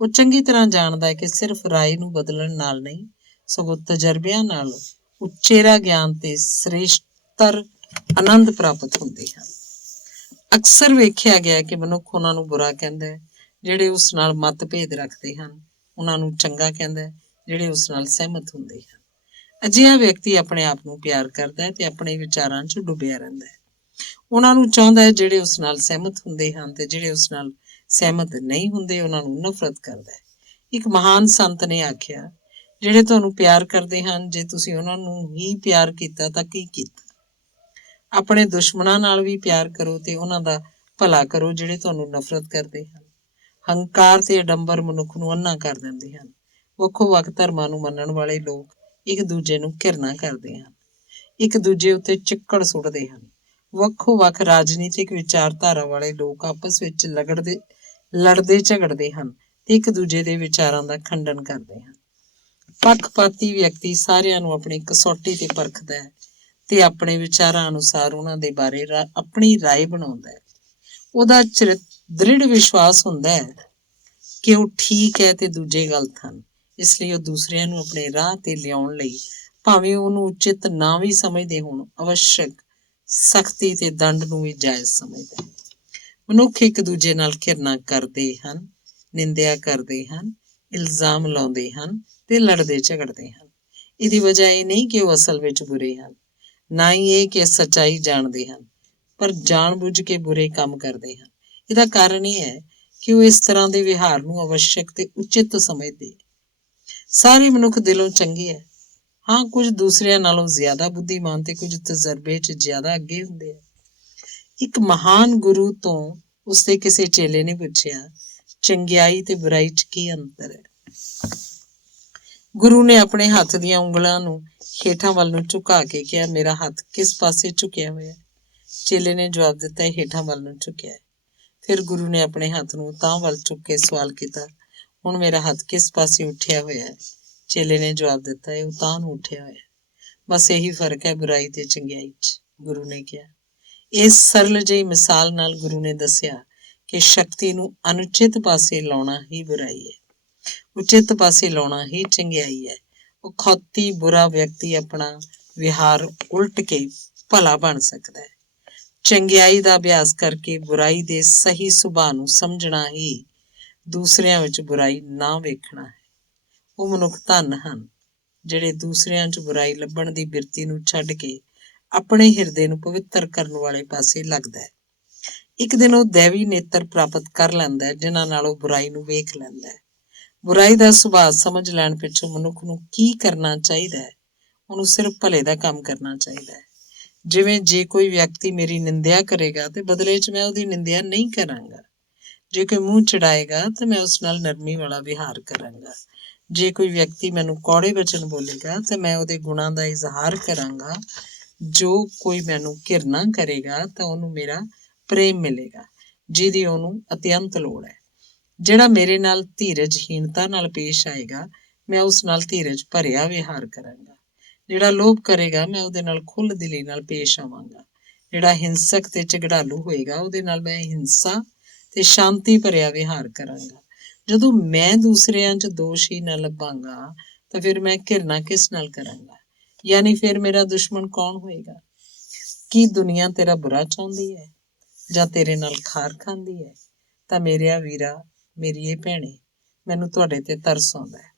ਉਹ ਚੰਗੀ ਤਰ੍ਹਾਂ ਜਾਣਦਾ ਹੈ ਕਿ ਸਿਰਫ ਰਾਏ ਨੂੰ ਬਦਲਣ ਨਾਲ ਨਹੀਂ, ਸਗੋਂ ਤਜਰਬਿਆਂ ਨਾਲ ਉਚੇਰਾ ਗਿਆਨ ਤੇ ਸ੍ਰੇਸ਼ਟਤਰ ਆਨੰਦ ਪ੍ਰਾਪਤ ਹੁੰਦੇ ਹਨ। ਅਕਸਰ ਵੇਖਿਆ ਗਿਆ ਕਿ ਮਨੁੱਖ ਉਹਨਾਂ ਨੂੰ ਬੁਰਾ ਕਹਿੰਦਾ ਹੈ ਜਿਹੜੇ ਉਸ ਨਾਲ ਮਤਭੇਦ ਰੱਖਦੇ ਹਨ, ਉਹਨਾਂ ਨੂੰ ਚੰਗਾ ਕਹਿੰਦਾ ਹੈ ਜਿਹੜੇ ਉਸ ਨਾਲ ਸਹਿਮਤ ਹੁੰਦੇ ਹਨ। ਅਜਿਹਾ ਵਿਅਕਤੀ ਆਪਣੇ ਆਪ ਨੂੰ ਪਿਆਰ ਕਰਦਾ ਹੈ ਤੇ ਆਪਣੇ ਵਿਚਾਰਾਂ 'ਚ ਡੁੱਬਿਆ ਰਹਿੰਦਾ ਹੈ। ਉਹਨਾਂ ਨੂੰ ਚਾਹੁੰਦਾ ਹੈ ਜਿਹੜੇ ਉਸ ਨਾਲ ਸਹਿਮਤ ਹੁੰਦੇ ਹਨ, ਤੇ ਜਿਹੜੇ ਉਸ ਨਾਲ ਸਹਿਮਤ ਨਹੀਂ ਹੁੰਦੇ ਉਹਨਾਂ ਨੂੰ ਨਫ਼ਰਤ ਕਰਦਾ ਹੈ। ਇੱਕ ਮਹਾਨ ਸੰਤ ਨੇ ਆਖਿਆ, ਜਿਹੜੇ ਤੁਹਾਨੂੰ ਪਿਆਰ ਕਰਦੇ ਹਨ, ਜੇ ਤੁਸੀਂ ਉਹਨਾਂ ਨੂੰ ਹੀ ਪਿਆਰ ਕੀਤਾ ਤਾਂ ਕੀ ਕੀਤਾ। ਆਪਣੇ ਦੁਸ਼ਮਣਾਂ ਨਾਲ ਵੀ ਪਿਆਰ ਕਰੋ ਤੇ ਉਹਨਾਂ ਦਾ ਭਲਾ ਕਰੋ ਜਿਹੜੇ ਤੁਹਾਨੂੰ ਨਫ਼ਰਤ ਕਰਦੇ ਹਨ। ਹੰਕਾਰ ਤੇ ਅਡੰਬਰ ਮਨੁੱਖ ਨੂੰ ਅੰਨਾ ਕਰ ਦਿੰਦੇ ਹਨ। ਵੱਖੋ ਵੱਖ ਧਰਮਾਂ ਨੂੰ ਮੰਨਣ ਵਾਲੇ ਲੋਕ ਇੱਕ ਦੂਜੇ ਨੂੰ ਘਿਰਣਾ ਕਰਦੇ ਹਨ, ਇੱਕ ਦੂਜੇ ਉੱਤੇ ਚਿੱਕੜ ਸੁੱਟਦੇ ਹਨ। ਵੱਖੋ ਵੱਖ ਰਾਜਨੀਤਿਕ ਵਿਚਾਰਧਾਰਾ ਵਾਲੇ ਲੋਕ ਆਪਸ ਵਿੱਚ ਲੜਦੇ ਝਗੜਦੇ ਹਨ ਤੇ ਇੱਕ ਦੂਜੇ ਦੇ ਵਿਚਾਰਾਂ ਦਾ ਖੰਡਨ ਕਰਦੇ ਹਨ। ਪੱਖਪਾਤੀ ਵਿਅਕਤੀ ਸਾਰਿਆਂ ਨੂੰ ਆਪਣੀ ਕਸੌਟੀ ਤੇ ਪਰਖਦਾ ਹੈ ਤੇ ਆਪਣੇ ਵਿਚਾਰਾਂ ਅਨੁਸਾਰ ਉਹਨਾਂ ਦੇ ਬਾਰੇ ਆਪਣੀ ਰਾਏ ਬਣਾਉਂਦਾ ਹੈ। ਉਹਦਾ ਦ੍ਰਿੜ ਵਿਸ਼ਵਾਸ ਹੁੰਦਾ ਹੈ ਕਿ ਉਹ ਠੀਕ ਹੈ ਤੇ ਦੂਜੇ ਗਲਤ ਹਨ। ਇਸ ਲਈ ਉਹ ਦੂਸਰਿਆਂ ਨੂੰ ਆਪਣੇ ਰਾਹ ਤੇ ਲਿਆਉਣ ਲਈ ਭਾਵੇਂ ਉਹਨੂੰ ਉਚਿਤ ਨਾ ਵੀ ਸਮਝਦੇ ਹੋਣ, ਅਵਸ਼ਕ ਸਖਤੀ ਤੇ ਦੰਡ ਨੂੰ ਵੀ ਜਾਇਜ਼ ਸਮਝਦਾ ਹੈ। ਮਨੁੱਖ ਇੱਕ ਦੂਜੇ ਨਾਲ ਘਿਰਣਾ ਕਰਦੇ ਹਨ, ਨਿੰਦਿਆ ਕਰਦੇ ਹਨ, ਇਲਜ਼ਾਮ ਲਾਉਂਦੇ ਹਨ ਤੇ ਲੜਦੇ ਝਗੜਦੇ ਹਨ। ਇਹਦੀ ਵਜ੍ਹਾ ਇਹ ਨਹੀਂ ਕਿ ਉਹ ਅਸਲ ਵਿੱਚ ਬੁਰੇ ਹਨ, ਨਾ ਹੀ ਇਹ ਕਿ ਸੱਚਾਈ ਜਾਣਦੇ ਹਨ, ਪਰ ਜਾਣ-ਬੁੱਝ ਕੇ ਬੁਰੇ ਕੰਮ ਕਰਦੇ ਹਨ। ਇਹਦਾ ਕਾਰਨ ਇਹ ਹੈ ਕਿ ਉਹ ਇਸ ਤਰ੍ਹਾਂ ਦੇ ਵਿਹਾਰ ਨੂੰ ਅਵਸ਼ਕ ਤੇ ਉਚਿਤ ਸਮਝਦੇ। ਸਾਰੇ ਮਨੁੱਖ ਦਿਲੋਂ ਚੰਗੇ ਹੈ। ਹਾਂ, ਕੁਝ ਦੂਸਰਿਆਂ ਨਾਲੋਂ ਜ਼ਿਆਦਾ ਬੁੱਧੀਮਾਨ ਤੇ ਕੁਝ ਤਜਰਬੇ 'ਚ ਜ਼ਿਆਦਾ ਅੱਗੇ ਹੁੰਦੇ ਆ। ਇੱਕ ਮਹਾਨ ਗੁਰੂ ਤੋਂ ਉਸਦੇ ਕਿਸੇ ਚੇਲੇ ਨੇ ਪੁੱਛਿਆ, ਚੰਗਿਆਈ ਤੇ ਬੁਰਾਈ 'ਚ ਕੀ ਅੰਤਰ ਹੈ। ਗੁਰੂ ਨੇ ਆਪਣੇ ਹੱਥ ਦੀਆਂ ਉਂਗਲਾਂ ਨੂੰ ਹੇਠਾਂ ਵੱਲ ਨੂੰ ਝੁਕਾ ਕੇ ਕਿਹਾ, ਮੇਰਾ ਹੱਥ ਕਿਸ ਪਾਸੇ ਝੁਕਿਆ ਹੋਇਆ। ਚੇਲੇ ਨੇ ਜਵਾਬ ਦਿੱਤਾ, ਇਹ ਹੇਠਾਂ ਵੱਲ ਨੂੰ ਝੁਕਿਆ ਹੈ। ਫਿਰ ਗੁਰੂ ਨੇ ਆਪਣੇ ਹੱਥ ਨੂੰ ਤਾਂ ਵੱਲ ਚੁੱਕ ਕੇ ਸਵਾਲ ਕੀਤਾ, ਹੁਣ ਮੇਰਾ ਹੱਥ ਕਿਸ ਪਾਸੇ ਉੱਠਿਆ ਹੋਇਆ ਹੈ। ਚੇਲੇ ਨੇ ਜਵਾਬ ਦਿੱਤਾ, ਇਹ ਉਤਾਂਹ ਨੂੰ ਉੱਠਿਆ ਹੋਇਆ। ਬਸ ਇਹੀ ਫਰਕ ਹੈ ਬੁਰਾਈ ਤੇ ਚੰਗਿਆਈ 'ਚ, ਗੁਰੂ ਨੇ ਕਿਹਾ। ਇਸ ਸਰਲ ਜਿਹੀ ਮਿਸਾਲ ਨਾਲ ਗੁਰੂ ਨੇ ਦੱਸਿਆ ਕਿ ਸ਼ਕਤੀ ਨੂੰ ਅਨੁਚਿਤ ਪਾਸੇ ਲਾਉਣਾ ਹੀ ਬੁਰਾਈ ਹੈ, ਉਚਿਤ ਪਾਸੇ ਲਾਉਣਾ ਹੀ ਚੰਗਿਆਈ ਹੈ। ਅਖੌਤੀ ਬੁਰਾ ਵਿਅਕਤੀ ਆਪਣਾ ਵਿਹਾਰ ਉਲਟ ਕੇ ਭਲਾ ਬਣ ਸਕਦਾ ਹੈ। ਚੰਗਿਆਈ ਦਾ ਅਭਿਆਸ ਕਰਕੇ ਬੁਰਾਈ ਦੇ ਸਹੀ ਸੁਭਾਅ ਨੂੰ ਸਮਝਣਾ ਹੀ ਦੂਸਰਿਆਂ ਵਿੱਚ ਬੁਰਾਈ ਨਾ ਵੇਖਣਾ ਹੈ। ਉਹ ਮਨੁੱਖ ਧਨ ਹਨ ਜਿਹੜੇ ਦੂਸਰਿਆਂ 'ਚ ਬੁਰਾਈ ਲੱਭਣ ਦੀ ਬਿਰਤੀ ਨੂੰ ਛੱਡ ਕੇ ਆਪਣੇ ਹਿਰਦੇ ਨੂੰ ਪਵਿੱਤਰ ਕਰਨ ਵਾਲੇ ਪਾਸੇ ਲੱਗਦਾ ਹੈ। ਇੱਕ ਦਿਨ ਉਹ ਦੈਵੀ ਨੇਤਰ ਪ੍ਰਾਪਤ ਕਰ ਲੈਂਦਾ ਹੈ ਜਿਨ੍ਹਾਂ ਨਾਲ ਉਹ ਬੁਰਾਈ ਨੂੰ ਵੇਖ ਲੈਂਦਾ ਹੈ। ਬੁਰਾਈ ਦਾ ਸੁਭਾਅ ਸਮਝ ਲੈਣ ਪਿੱਛੋਂ ਮਨੁੱਖ ਨੂੰ ਕੀ ਕਰਨਾ ਚਾਹੀਦਾ ਹੈ? ਉਹਨੂੰ ਸਿਰਫ ਭਲੇ ਦਾ ਕੰਮ ਕਰਨਾ ਚਾਹੀਦਾ ਹੈ। ਜਿਵੇਂ ਜੇ ਕੋਈ ਵਿਅਕਤੀ ਮੇਰੀ ਨਿੰਦਿਆ ਕਰੇਗਾ ਤੇ ਬਦਲੇ 'ਚ ਮੈਂ ਉਹਦੀ ਨਿੰਦਿਆ ਨਹੀਂ ਕਰਾਂਗਾ। ਜੇ ਕੋਈ ਮੂੰਹ ਚੜਾਏਗਾ ਤਾਂ ਮੈਂ ਉਸ ਨਾਲ ਨਰਮੀ ਵਾਲਾ ਵਿਹਾਰ ਕਰਾਂਗਾ। ਜੇ ਕੋਈ ਵਿਅਕਤੀ ਮੈਨੂੰ ਕੌੜੇ ਵਚਨ ਬੋਲੇਗਾ ਤਾਂ ਮੈਂ ਉਹਦੇ ਗੁਣਾਂ ਦਾ ਇਜ਼ਹਾਰ ਕਰਾਂਗਾ। ਜੋ ਕੋਈ ਮੈਨੂੰ ਘਿਰਣਾ ਕਰੇਗਾ ਤਾਂ ਉਹਨੂੰ ਮੇਰਾ ਪ੍ਰੇਮ ਮਿਲੇਗਾ, ਜਿਹਦੀ ਉਹਨੂੰ ਅਤਿਅੰਤ ਲੋੜ ਹੈ। ਜਿਹੜਾ ਮੇਰੇ ਨਾਲ ਧੀਰਜਹੀਣਤਾ ਨਾਲ ਪੇਸ਼ ਆਏਗਾ, ਮੈਂ ਉਸ ਨਾਲ ਧੀਰਜ ਭਰਿਆ ਵਿਹਾਰ ਕਰਾਂਗਾ। ਜਿਹੜਾ ਲੋਭ ਕਰੇਗਾ, ਮੈਂ ਉਹਦੇ ਨਾਲ ਖੁੱਲ੍ਹ ਦਿਲੀ ਨਾਲ ਪੇਸ਼ ਆਵਾਂਗਾ। ਜਿਹੜਾ ਹਿੰਸਕ ਤੇ ਝਗੜਾਲੂ ਹੋਏਗਾ, ਉਹਦੇ ਨਾਲ ਮੈਂ ਹਿੰਸਾ ਤੇ ਸ਼ਾਂਤੀ ਭਰਿਆ ਵਿਹਾਰ ਕਰਾਂਗਾ। ਜਦੋਂ ਮੈਂ ਦੂਸਰਿਆਂ 'ਚ ਦੋਸ਼ ਹੀ ਨਾ ਲੱਭਾਂਗਾ ਤਾਂ ਫਿਰ ਮੈਂ ਘਿਰਣਾ ਕਿਸ ਨਾਲ ਕਰਾਂਗਾ? ਯਾਨੀ ਫਿਰ ਮੇਰਾ ਦੁਸ਼ਮਣ ਕੌਣ ਹੋਏਗਾ? ਕੀ ਦੁਨੀਆ ਤੇਰਾ ਬੁਰਾ ਚਾਹੁੰਦੀ ਹੈ ਜਾਂ ਤੇਰੇ ਨਾਲ ਖਾਰ ਖਾਂਦੀ ਹੈ? ਤਾਂ ਮੇਰਿਆ ਵੀਰਾ, ਮੇਰੀਏ ਭੈਣੇ, ਮੈਨੂੰ ਤੁਹਾਡੇ ਤੇ ਤਰਸ ਆਉਂਦਾ ਹੈ,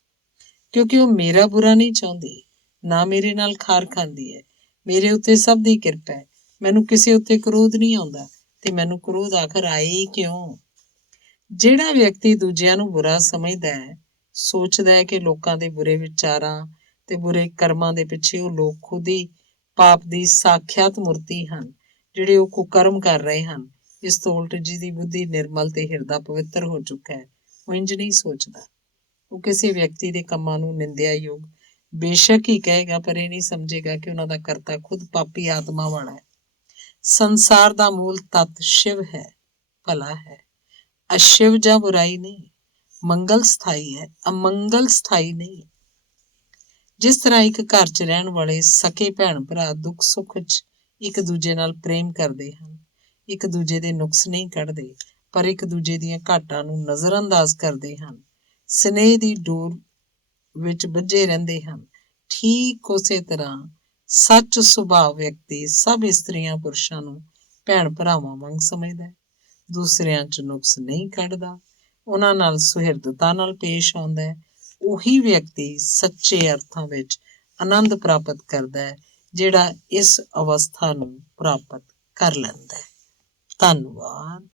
ਕਿਉਂਕਿ ਉਹ ਮੇਰਾ ਬੁਰਾ ਨਹੀਂ ਚਾਹੁੰਦੀ, ਨਾ ਮੇਰੇ ਨਾਲ ਖਾਰ ਖਾਂਦੀ ਹੈ। ਮੇਰੇ ਉੱਤੇ ਸਭ ਦੀ ਕਿਰਪਾ ਹੈ, ਮੈਨੂੰ ਕਿਸੇ ਉੱਤੇ ਕ੍ਰੋਧ ਨਹੀਂ ਆਉਂਦਾ, ਤੇ ਮੈਨੂੰ ਕ੍ਰੋਧ ਆਖਰ ਆਏ ਹੀ ਕਿਉਂ? ਜਿਹੜਾ ਵਿਅਕਤੀ ਦੂਜਿਆਂ ਨੂੰ ਬੁਰਾ ਸਮਝਦਾ ਹੈ, ਸੋਚਦਾ ਹੈ ਕਿ ਲੋਕਾਂ ਦੇ ਬੁਰੇ ਵਿਚਾਰਾਂ ਤੇ ਬੁਰੇ ਕਰਮਾਂ ਦੇ ਪਿੱਛੇ ਉਹ ਲੋਕ ਖੁਦ ਹੀ ਪਾਪ ਦੀ ਸਾਖਿਆਤ ਮੂਰਤੀ ਹਨ, ਜਿਹੜੇ ਉਹ ਕੁਕਰਮ ਕਰ ਰਹੇ ਹਨ। ਇਸ ਤੋਂ ਉਲਟ ਜਿਹਦੀ ਬੁੱਧੀ ਨਿਰਮਲ ਤੇ ਹਿਰਦਾ ਪਵਿੱਤਰ ਹੋ ਚੁੱਕਾ ਹੈ, ਉਹ ਇੰਜ ਨਹੀਂ ਸੋਚਦਾ। ਉਹ ਕਿਸੇ ਵਿਅਕਤੀ ਦੇ ਕੰਮਾਂ ਨੂੰ ਨਿੰਦਿਆਯੋਗ ਬੇਸ਼ੱਕ ਹੀ ਕਹੇਗਾ, ਪਰ ਇਹ ਨਹੀਂ ਸਮਝੇਗਾ ਕਿ ਉਹਨਾਂ ਦਾ ਕਰਤਾ ਖੁਦ ਪਾਪੀ ਆਤਮਾ ਵਾਲਾ ਹੈ। ਸੰਸਾਰ ਦਾ ਮੂਲ ਤੱਤ ਸ਼ਿਵ ਹੈ, ਭਲਾ ਹੈ। ਅਸ਼ਿਵ ਜਾਂ ਬੁਰਾਈ ਨਹੀਂ। ਮੰਗਲ ਸਥਾਈ ਹੈ, ਅਮੰਗਲ ਸਥਾਈ ਨਹੀਂ। ਜਿਸ ਤਰ੍ਹਾਂ ਇੱਕ ਘਰ 'ਚ ਰਹਿਣ ਵਾਲੇ ਸਕੇ ਭੈਣ ਭਰਾ ਦੁੱਖ ਸੁੱਖ 'ਚ ਇੱਕ ਦੂਜੇ ਨਾਲ ਪ੍ਰੇਮ ਕਰਦੇ ਹਨ, ਇੱਕ ਦੂਜੇ ਦੇ ਨੁਕਸ ਨਹੀਂ ਕੱਢਦੇ, ਪਰ ਇੱਕ ਦੂਜੇ ਦੀਆਂ ਘਾਟਾਂ ਨੂੰ ਨਜ਼ਰਅੰਦਾਜ਼ ਕਰਦੇ ਹਨ, ਸਨੇਹ ਦੀ ਡੋਰ ਵਿੱਚ ਬੱਝੇ ਰਹਿੰਦੇ ਹਨ, ਠੀਕ ਉਸੇ ਤਰ੍ਹਾਂ ਸੱਚ ਸੁਭਾਅ ਵਿਅਕਤੀ ਸਭ ਇਸਤਰੀਆਂ ਪੁਰਸ਼ਾਂ ਨੂੰ ਭੈਣ ਭਰਾਵਾਂ ਵਾਂਗ ਸਮਝਦਾ ਹੈ, ਦੂਸਰਿਆਂ 'ਚ ਨੁਕਸ ਨਹੀਂ ਕੱਢਦਾ, ਉਹਨਾਂ ਨਾਲ ਸੁਹਿਰਦਤਾ ਨਾਲ ਪੇਸ਼ ਆਉਂਦਾ ਹੈ। ਉਹੀ ਵਿਅਕਤੀ ਸੱਚੇ ਅਰਥਾਂ ਵਿੱਚ ਆਨੰਦ ਪ੍ਰਾਪਤ ਕਰਦਾ ਹੈ, ਜਿਹੜਾ ਇਸ ਅਵਸਥਾ ਨੂੰ ਪ੍ਰਾਪਤ ਕਰ ਲੈਂਦਾ ਹੈ। ਧੰਨਵਾਦ।